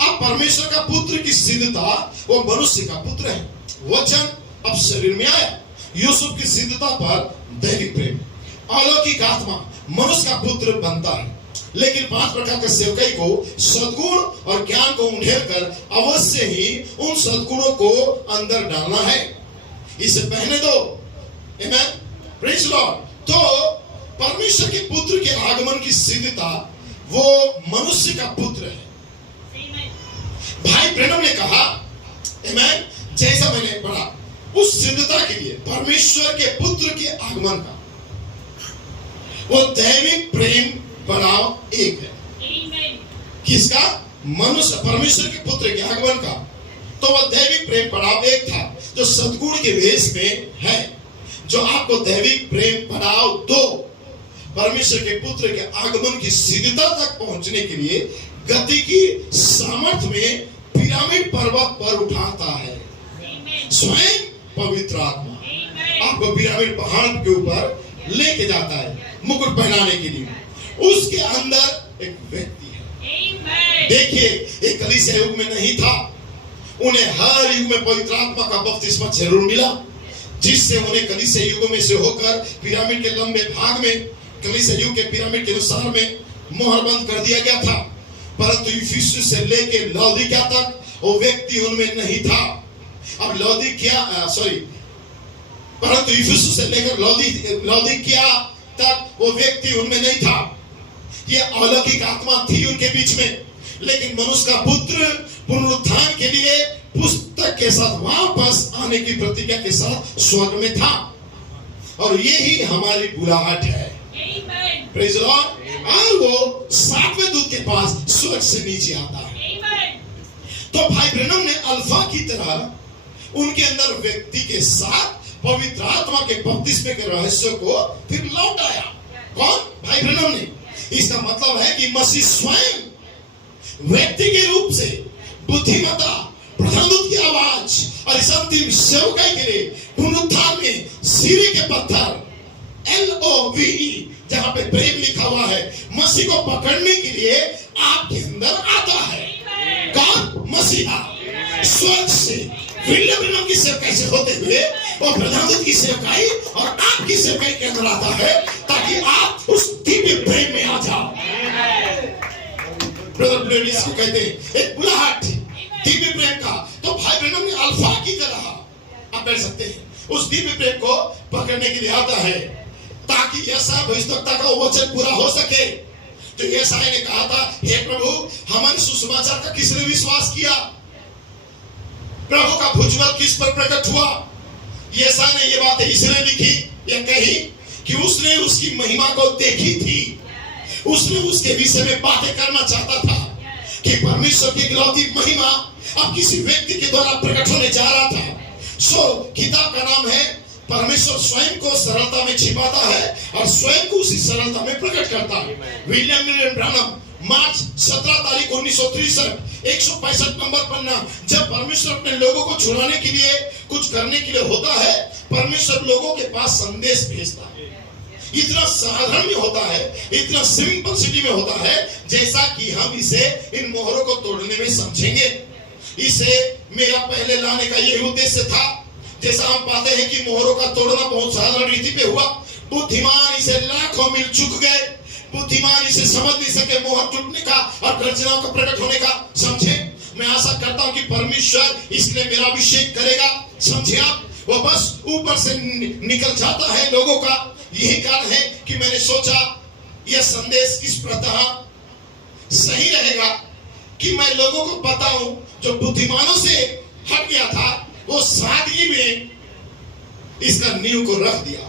अब परमेश्वर का पुत्र की सिद्धता वो मनुष्य का पुत्र है। वचन अब शरीर में आया। यूसुफ की सिद्धता पर दैविक प्रेम, अलौकिक आत्मा मनुष्य का पुत्र बनता है। लेकिन 5 प्रकार के सेवकाई को सद्गुण और ज्ञान को उंडेल कर अवश्य ही उन सद्गुणों को अंदर डालना है। इसे पहने दो। आमेन, प्रेज़ लॉर्ड। तो परमेश्वर के पुत्र के आगमन की सिद्धता वो मनुष्य का पुत्र है। भाई ब्रैनम ने कहा, आमेन, जैसा मैंने पढ़ा उस सिद्धता के लिए परमेश्वर के पुत्र के आगमन का वो दैविक प्रेम बनाव एक है। किसका? मनुष्य परमेश्वर के पुत्र के आगमन का। तो वह दैविक प्रेम बढ़ाव एक था जो सद्गुण के वेश में है, जो आपको दैविक प्रेम बढ़ाव 2 परमेश्वर के पुत्र के आगमन की सिद्धता तक पहुंचने के लिए गति की सामर्थ्य में पिरामिड पर्वत पर उठाता है। स्वयं पवित्र आत्मा आपको पिरामिड पहाड़ के ऊपर लेके जाता है मुकुट पहनाने के लिए। उसके अंदर एक व्यक्ति है। देखिए, एक कलीसिया युग में नहीं था, उन्हें हर युग में पवित्र आत्मा का बपतिस्मा जरूर मिला, जिससे उन्हें कलीसिया युगों में से होकर पिरामिड के लंबे भाग में कलीसिया युग के पिरामिड के अनुसार में मोहरबंद कर दिया गया था। परंतु इफिसुस से लेके लौदीकिया तक वो व्यक्ति उनमें नहीं था। अब परंतु इफिसुस से लेकर लौदीकिया तक वो व्यक्ति उनमें नहीं था। ये अलौकिक आत्मा थी उनके बीच में, लेकिन मनुष्य का पुत्र पुनरुत्थान के लिए पुस्तक के साथ वापस आने की प्रतिज्ञा के साथ स्वर्ग में था, और यही हमारी बुलाहट है। Praise Lord. और वो 7वें दूत के पास स्वर्ग से नीचे आता है। तो भाई ब्रैनम ने अल्फा की तरह उनके अंदर व्यक्ति के साथ पवित्र आत्मा के बपतिस्मे के रहस्य को फिर लौटाया। कौन? भाई ब्रैनम ने। इसका मतलब है कि मसीह स्वयं व्यक्ति के रूप से बुद्धिमत्ता, प्रधानदूत की आवाज और इस अंतिम सेवकाई के लिए पुनरुत्थान में सीरी के पत्थर LOVE जहां पे प्रेम लिखा हुआ है, मसीह को पकड़ने के लिए आपके अंदर आता है। कौन? मसीहा स्वर्ग से विलियम ब्रैनम की सेवकाई से होते हुए और प्रधानदूत की सेवकाई और आपकी सेवकाई के अंदर आता है, ताकि आप उस दिव्य प्रेम में आ जाओ। ब्रदर ब्लेडिस को कहते हैं एक बुलाहट दिव्य प्रेम का। तो भाई ब्रैनम ने अल्फा की तरह, आप बैठ सकते हैं, उस दिव्य प्रेम को पकड़ने के लिए आता है, ताकि यशायाह भविष्यद्वक्ता का वचन पूरा हो सके। तो यशायाह ने कहा था, हे प्रभु, हमारे सुसमाचार का किसने विश्वास किया? प्रभु का भुजबल किस पर प्रकट हुआ? यशायाह ने ये बातें इसलिए लिखी या कही कि उसने उसकी महिमा को देखी थी। उसने उसके विषय में बातें करना चाहता था कि परमेश्वर की इकलौती महिमा अब किसी व्यक्ति के द्वारा प्रकट होने जा रहा था। सो किताब का नाम है परमेश्वर स्वयं को सरलता में छिपाता है और स्वयं को उसी सरलता में प्रकट करता है। विलियम ब्रैनम मार्च 17 तारीख 1963, 165 नंबर पन्ना। जब परमेश्वर अपने लोगों को छुड़ाने के लिए कुछ करने के लिए होता है, परमेश्वर लोगों के पास संदेश भेजता है। इतना साधारण में होता है, इतना सिंपलिसिटी में होता है, जैसा कि हम इसे इन मोहरों को तोड़ने में समझेंगे। इसे मेरा पहले लाने का यही उद्देश्य था। जैसा हम पाते हैं कि मोहरों का तोड़ना बहुत साधारण रीति पे हुआ। बुद्धिमान इसे लाखों मील चुक गए, बुद्धिमान इसे समझ नहीं सके मोहर टूटने का और गर्जनाओं का प्रकट होने का। समझे? मैं आशा करता हूं कि परमेश्वर इसलिए मेरा अभिषेक करेगा। समझे आप? वो बस ऊपर से निकल जाता है लोगों का। यही कारण है कि मैंने सोचा यह संदेश इस प्रकार सही रहेगा कि मैं लोगों को बताऊं जो बुद्धिमानों से हट गया था, वो सादगी में इसका नींव को रख दिया।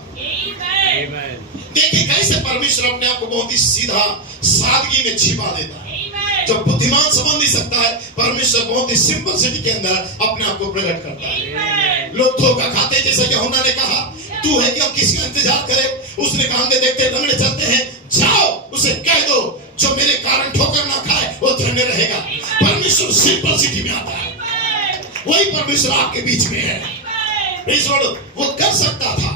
देखिए कैसे परमेश्वर अपने आप को बहुत ही सीधा सादगी में छिपा देता है। जो बुद्धिमान समझ नहीं सकता है, परमेश्वर बहुत ही सिंपल सिटी के अंदर अपने आप को प्रकट करता है। लोग धोखा खाते, जैसा कि यूहन्ना ने कहा, तू है कि हम किसी का इंतजार करें? उसने कहा, हमने देखते लंगड़े चलते हैं, जाओ उसे कह दो जो मेरे कारण ठोकर ना खाए वो धन्य रहेगा। परमेश्वर सिंपल सिटी में आता है। वही परमेश्वर आपके बीच में है। प्रेज़ लॉर्ड, वो कर सकता था,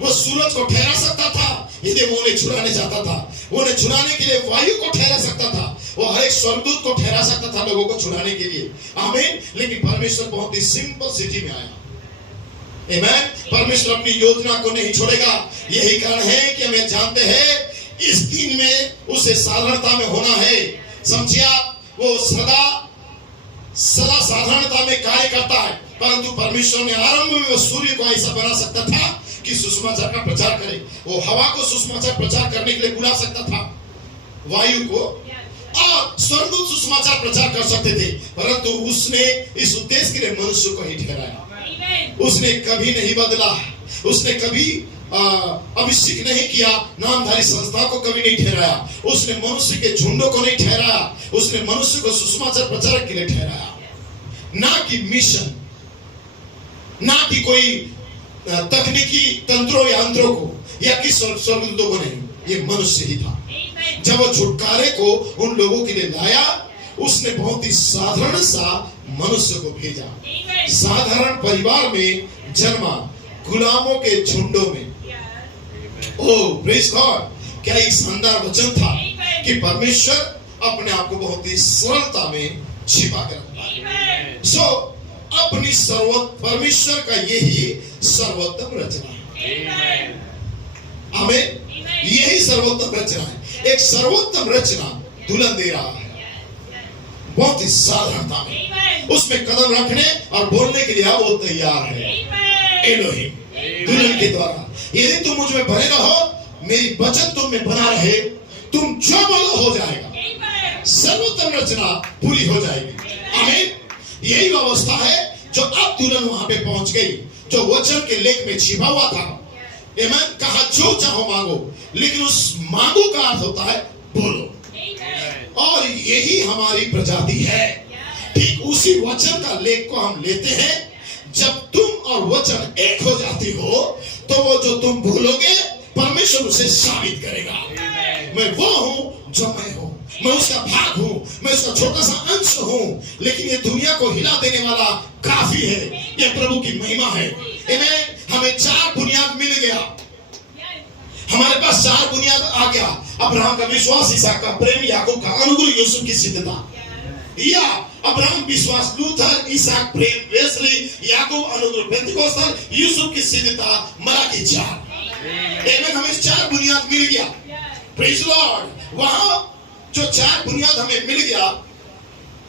वो सूरज को ठहरा सकता था, यदि वो उन्हें छुड़ाने चाहता था। वो उन्हें छुड़ाने के लिए वायु को ठहरा सकता था, वो हर एक स्वर्गदूत को ठहरा सकता था लोगों को छुड़ाने के लिए। आमीन। लेकिन परमेश्वर बहुत ही सिंपल सिटी में आया। आमीन। परमेश्वर अपनी योजना को नहीं छोड़ेगा। यही कारण है कि हम जानते हैं इस दिन में उसे साधारणता में होना है। समझिए आप, वो सदा साधारणता में कार्य करता है, परंतु परमेश्वर ने आरंभ में वो सूर्य को ऐसा बना सकता था कि सुसमाचार का प्रचार करे। वो हवा को सुसमाचार प्रचार करने के लिए बुला सकता था, वायु को, और स्वर्गदूत सुसमाचार प्रचार कर सकते थे, परंतु उसने इस उद्देश्य के लिए मनुष्य को ही ठहराया। उसने कभी नहीं बदला, उसने कभी अभिषेक नहीं किया, नामधारी संस्था को कभी नहीं ठहराया, उसने मनुष्य के झुंडों को नहीं ठहराया, उसने मनुष्य को सुसमाचार प्रचारक के लिए ठहराया, ना कि मिशन, ना कि कोई तकनीकी तंत्रों या यंत्रों को या किस स्वर्गदूतों को नहीं, ये मनुष्य ही था। जब वो छुटकारे को उन लोगों के लिए लाया, उसने बहुत ही साधारण सा मनुष्य को भेजा, साधारण परिवार में जन्मा, गुलामों के झुंडों में। ओह प्रेज़ गॉड, क्या एक शानदार वचन था कि परमेश्वर अपने आप को बहुत ही सरलता में छिपा कर रखता है। सो अपनी परमेश्वर का यही सर्वोत्तम रचना है। आमीन। यही सर्वोत्तम रचना है। एक सर्वोत्तम रचना दुल्हन दे रहा है, बहुत ही साधारणता में, उसमें कदम रखने और बोलने के लिए वो तैयार है। एलोहिम, दुल्हन के द्वारा, यदि तुम मुझ में बने रहो, मेरी वचन तुम में बना रहे, तुम जो बोलो हो जाएगा, सर्वोत्तम रचना पूरी हो जाएगी। आमीन। यही अवस्था है जो अब दुल्हन वहां पे पहुंच गई, जो वचन के लेख में छिपा हुआ था। आमीन। कहा जो चाहो मांगो, लेकिन उस मांगो का अर्थ होता है बोलो। और यही हमारी प्रजाति है। ठीक उसी वचन का लेख को हम लेते हैं। जब तुम और वचन एक हो जाती हो, तो वो जो तुम बोलोगे परमेश्वर उसे साबित करेगा। मैं वो हूं जो मैं हूं, मैं उसका भाग हूं, मैं उसका छोटा सा अंश हूं, लेकिन ये दुनिया को हिला देने वाला काफी है। ये प्रभु की महिमा है। हमें 4 बुनियाद मिल गया, हमारे पास 4 बुनियाद आ गया। अब्राहम का विश्वास, इसहाक का प्रेम, याकूब का अनुग्रह, यूसुफ की सिद्धता। या अब्राहम विश्वास, लूथर, इसहाक प्रेम, वेस्ली, याकूब अनुग्रह, पेंतिकोस्tal, यूसुफ की सिद्धता, मलाकी 4। हमें 4 बुनियाद मिल गया। Praise Lord. वहां जो 4 बुनियाद हमें मिल गया,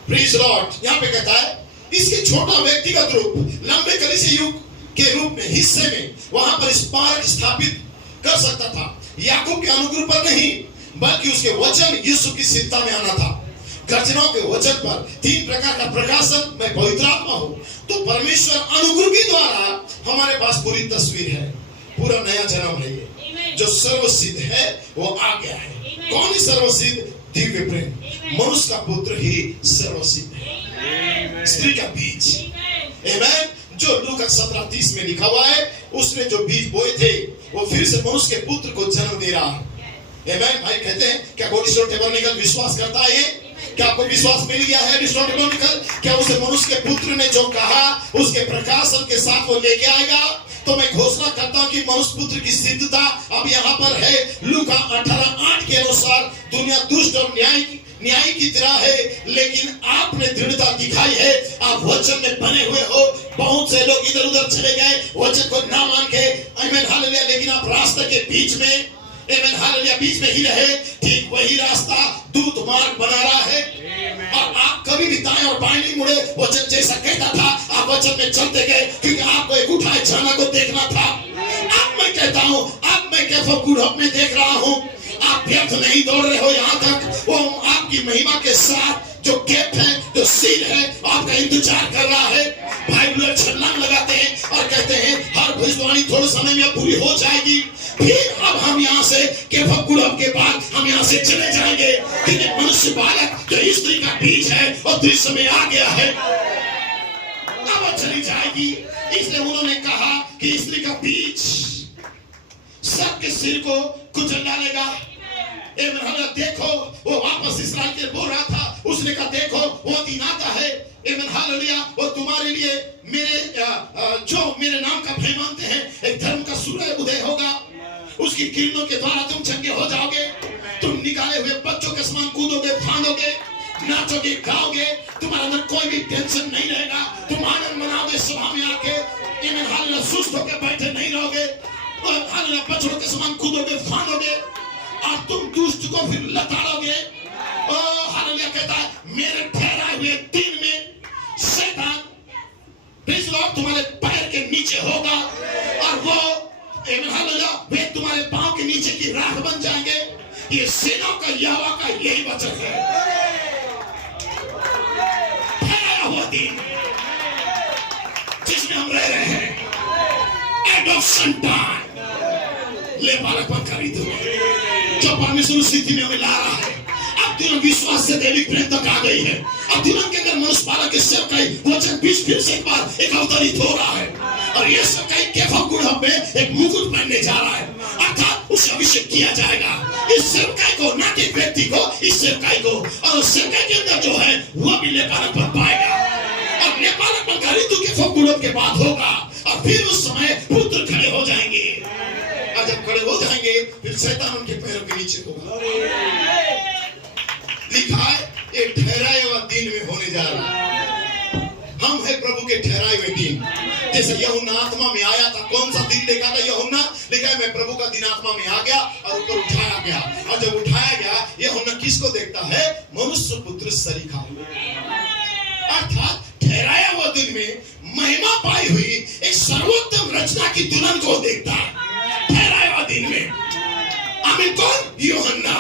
प्रेज़ लॉर्ड, यहाँ पे कहता है इसके छोटा व्यक्तिगत रूप, लंबे कलीसिया युग के रूप में, हिस्से में वहां पर स्मारक स्थापित कर सकता था। याकूब के अनुग्रह पर नहीं, बल्कि उसके वचन यूसुफ की सिद्धता में आना था। गर्जनाओं के वचन पर 3 प्रकार का प्रकाशन, मैं पवित्र आत्मा हूं। तो परमेश्वर अनुग्रह के द्वारा हमारे पास पूरी तस्वीर है, पूरा नया जन्म है। ये जो सर्वसिद्ध है वो आ गया है। कौन ही सर्वसिद्ध? दिव्य प्रेम, मनुष्य का पुत्र ही सर्वसिद्ध है, स्त्री का बीज। आमीन। जो लूका 17:30 में लिखा हुआ है, उसने जो बीज बोए थे वो फिर से मनुष्य के पुत्र को जन्म दे रहा है। आमीन। भाई कहते हैं क्या गोल्डस्टोन टेबरनेकल विश्वास करता है? ये क्या आपको विश्वास मिल गया है? गोल्डस्टोन टेबरनेकल क्या उसे मनुष्य के पुत्र ने जो कहा उसके प्रकाशन के साथ वो लेके आएगा? तो मैं घोषणा करता हूं कि मनुष्य पुत्र की सिद्धता अब यहाँ पर है। लूका 18:8 के अनुसार दुनिया दुष्ट और न्याय की तरह है, लेकिन आपने दृढ़ता दिखाई है, आप वचन में बने हुए हो। बहुत से लोग इधर उधर चले गए वचन को ना मान के, आमीन हालेलुया, लेकिन आप रास्ते के बीच में, आमीन हालेलुया, बीच में ही रहे। ठीक वही रास्ता दूत मार्ग बना रहा है, और आप कभी भी दाएं और बाएं नहीं मुड़े। वचन जैसा कहता था आप वचन में चलते गए, क्योंकि आपको एक उठाए जाना को देखना था। अब मैं कहता हूं, अब मैं कैफा गुड़हब में देख रहा हूं, आप व्यर्थ नहीं दौड़ रहे हो। यहाँ तक वो आपकी महिमा के साथ जो कैप है, जो सील है, आपका इंतजार कर रहा है। भाई लोग छलांग लगाते हैं और कहते हैं हर भविष्यवाणी थोड़े समय में पूरी हो जाएगी। फिर अब हम यहाँ से कैफा गुड़हब के बाद हम यहाँ से चले जाएंगे, क्योंकि मनुष्य बालक जो स्त्री का बीज है और दृश्य में आ गया है, अब चली जाएगी। इसलिए उन्होंने कहा कि स्त्री का बीज सबके सिर को कुचल डालेगा। देखो वो वापस इसराइल के बोल रहा था, उसने कहा देखो वो दिन आता है, आमीन हालेलुया। वो तुम्हारे लिए मेरे जो मेरे नाम का भय मानते हैं, एक धर्म का सूर्य उदय होगा, उसकी किरणों के द्वारा तुम चंगे हो जाओगे। तुम निकाले हुए बच्चों के समान कूदोगे, फांदोगे, नाचोगे, गाओगे, तुम्हारे अंदर कोई भी टेंशन नहीं रहेगा। तुम आनंद मनाओगे सभा में आके, आमीन हालेलुया। सुस्त होकर बैठे नहीं रहोगे, हालेलुया। बच्चों के समान कूदोगे, फांदोगे, और तुम दुष्ट को फिर लताड़ोगे। हालेलुया कहता है मेरे ठहराए हुए दिन में शैतान प्रेज़ लॉर्ड तुम्हारे पैर के नीचे होगा, और वो आमीन हालेलुया वे तुम्हारे पांव के नीचे की राख बन जाएंगे। ये सेनाओं का यहोवा का यही वचन है। ठहराया हुआ दिन जिसमें हम रह रहे हैं, एडॉप्शन टाइम, ले बालकपन का ऋतु जो परमेश्वर स्थिति में हमें ला रहा है। अब दिनों विश्वास से दैविक प्रेम तक आ गई है। अब दिनों के अंदर मनुष्य बालक के सेवकाई वचन बीच फिर से एक बार एक अवतरित हो रहा है, और ये सेवकाई केफा गुड़हब में एक मुकुट पहनने जा रहा है, अर्थात उसे अभिषेक किया जाएगा। इस सेवकाई को, ना कि व्यक्ति को, इस सेवकाई को, और उस सेवकाई के अंदर जो है वो भी लेपालकपन पाएगा। और लेपालकपन का ऋतु केफा गुड़हब के बाद होगा, और फिर उस समय पुत्र खड़े हो जाएंगे, और जब खड़े हो जाएंगे फिर शैतान उनके पैरों के नीचे होगा। लिखा है एक ठहराए हुआ दिन में होने जा रहा है। हम है प्रभु के ठहराए हुए दिन। जैसे यूहन्ना आत्मा में आया था, कौन सा दिन देखा था यूहन्ना? लिखा है मैं प्रभु का दिन आत्मा में आ गया और ऊपर उठाया गया, और जब उठाया गया यूहन्ना किसको देखता है? मनुष्य पुत्र सरीखा, अर्थात ठहराया हुआ दिन में महिमा पाई हुई एक सर्वोत्तम रचना की दुल्हन को देखता है ठहराया हुआ दिन में। आमीन। कौन? यूहन्ना।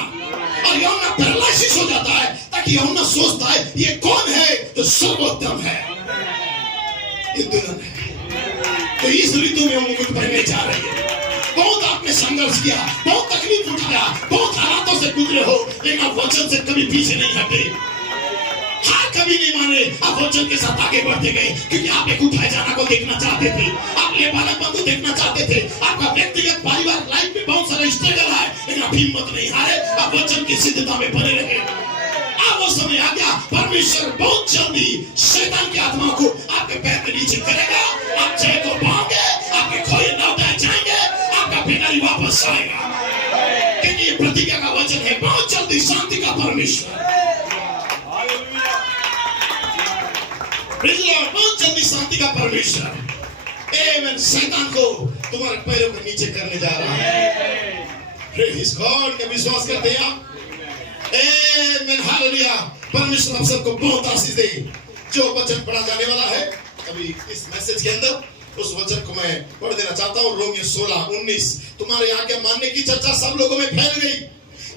और यूहन्ना पैरालाइसिस हो जाता है, ताकि यूहन्ना सोचता है ये कौन है जो सर्वोत्तम है? ये दुल्हन है। तो इस ऋतु में हम मुकुट पहनने जा रहे हैं। बहुत आपने संघर्ष किया, बहुत तकलीफ उठाया, बहुत हालातों से गुजरे हो, लेकिन आप वचन से कभी पीछे नहीं हटे, हार कभी नहीं माने। आप वचन के साथ आगे बढ़ते गए, क्योंकि आप एक उठाए जाना को देखना चाहते थे, आप लेपालकपन को देखना चाहते थे। आपका व्यक्तिगत परिवार लाइफ में बहुत सारा स्ट्रगल है, लेकिन आप हिम्मत नहीं हारे, आप वचन की सिद्धता में बने रहे। अब वो समय आ गया, परमेश्वर बहुत जल्दी शैतान की आत्मा को आपके पैर के नीचे करेगा। आप जय को पाओगे, आपके खोए लौटाए जाएंगे, आपका बेगारी वापस आएगा, क्योंकि ये प्रतिज्ञा का वचन है। बहुत जल्दी शांति का परमेश्वर, बहुत जल्दी शांति का परमेश्वर आमीन शैतान को तुम्हारे पैरों के नीचे करने जा रहा है। Praise God. क्या विश्वास करते हैं आप? आमीन हालेलुया। परमेश्वर आप सबको बहुत आशीष दे। जो वचन पढ़ा जाने वाला है अभी इस मैसेज के अंदर, उस वचन को मैं पढ़ देना चाहता हूँ। रोमियो 16:19। तुम्हारे आज्ञा मानने की चर्चा सब लोगों में फैल गई,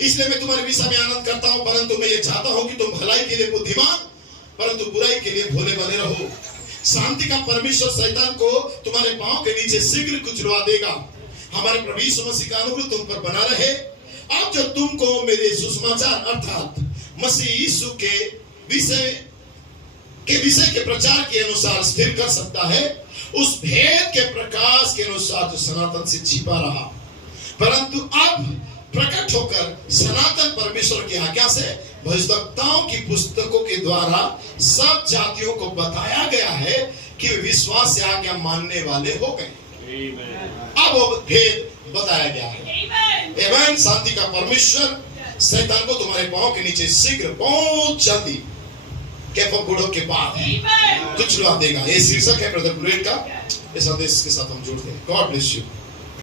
इसलिए मैं तुम्हारे विषय में आनंद करता हूँ, परंतु मैं ये चाहता हूँ कि तुम भलाई के लिए बुद्धिमान, परंतु बुराई के लिए भोले बने रहो। शांति का परमेश्वर शैतान को तुम्हारे पांव के नीचे शीघ्र कुचलवा देगा। हमारे प्रभु यीशु मसीह का अनुग्रह तुम पर बना रहे। अब जो तुमको मेरे सुसमाचार अर्थात मसीह यीशु के विषय के प्रचार के अनुसार स्थिर कर सकता है, उस भेद के प्रकाश के अनुसार जो सनातन से छिपा रहा, परंतु अब प्रकट होकर सनातन परमेश्वर की आज्ञा से भविष्यवक्ताओं की पुस्तकों के द्वारा सब जातियों को बताया गया है कि वे विश्वास से आज्ञा मानने वाले हो गए। अब वो भेद बताया गया है। आमीन। शांति का परमेश्वर शैतान को तुम्हारे पांव के नीचे शीघ्र, बहुत जल्दी, केफा गुड़हब के बाद कुचलवा देगा। ये शीर्षक है ब्रदर ब्रेड का। इस संदेश के साथ हम जुड़ते हैं। God bless you.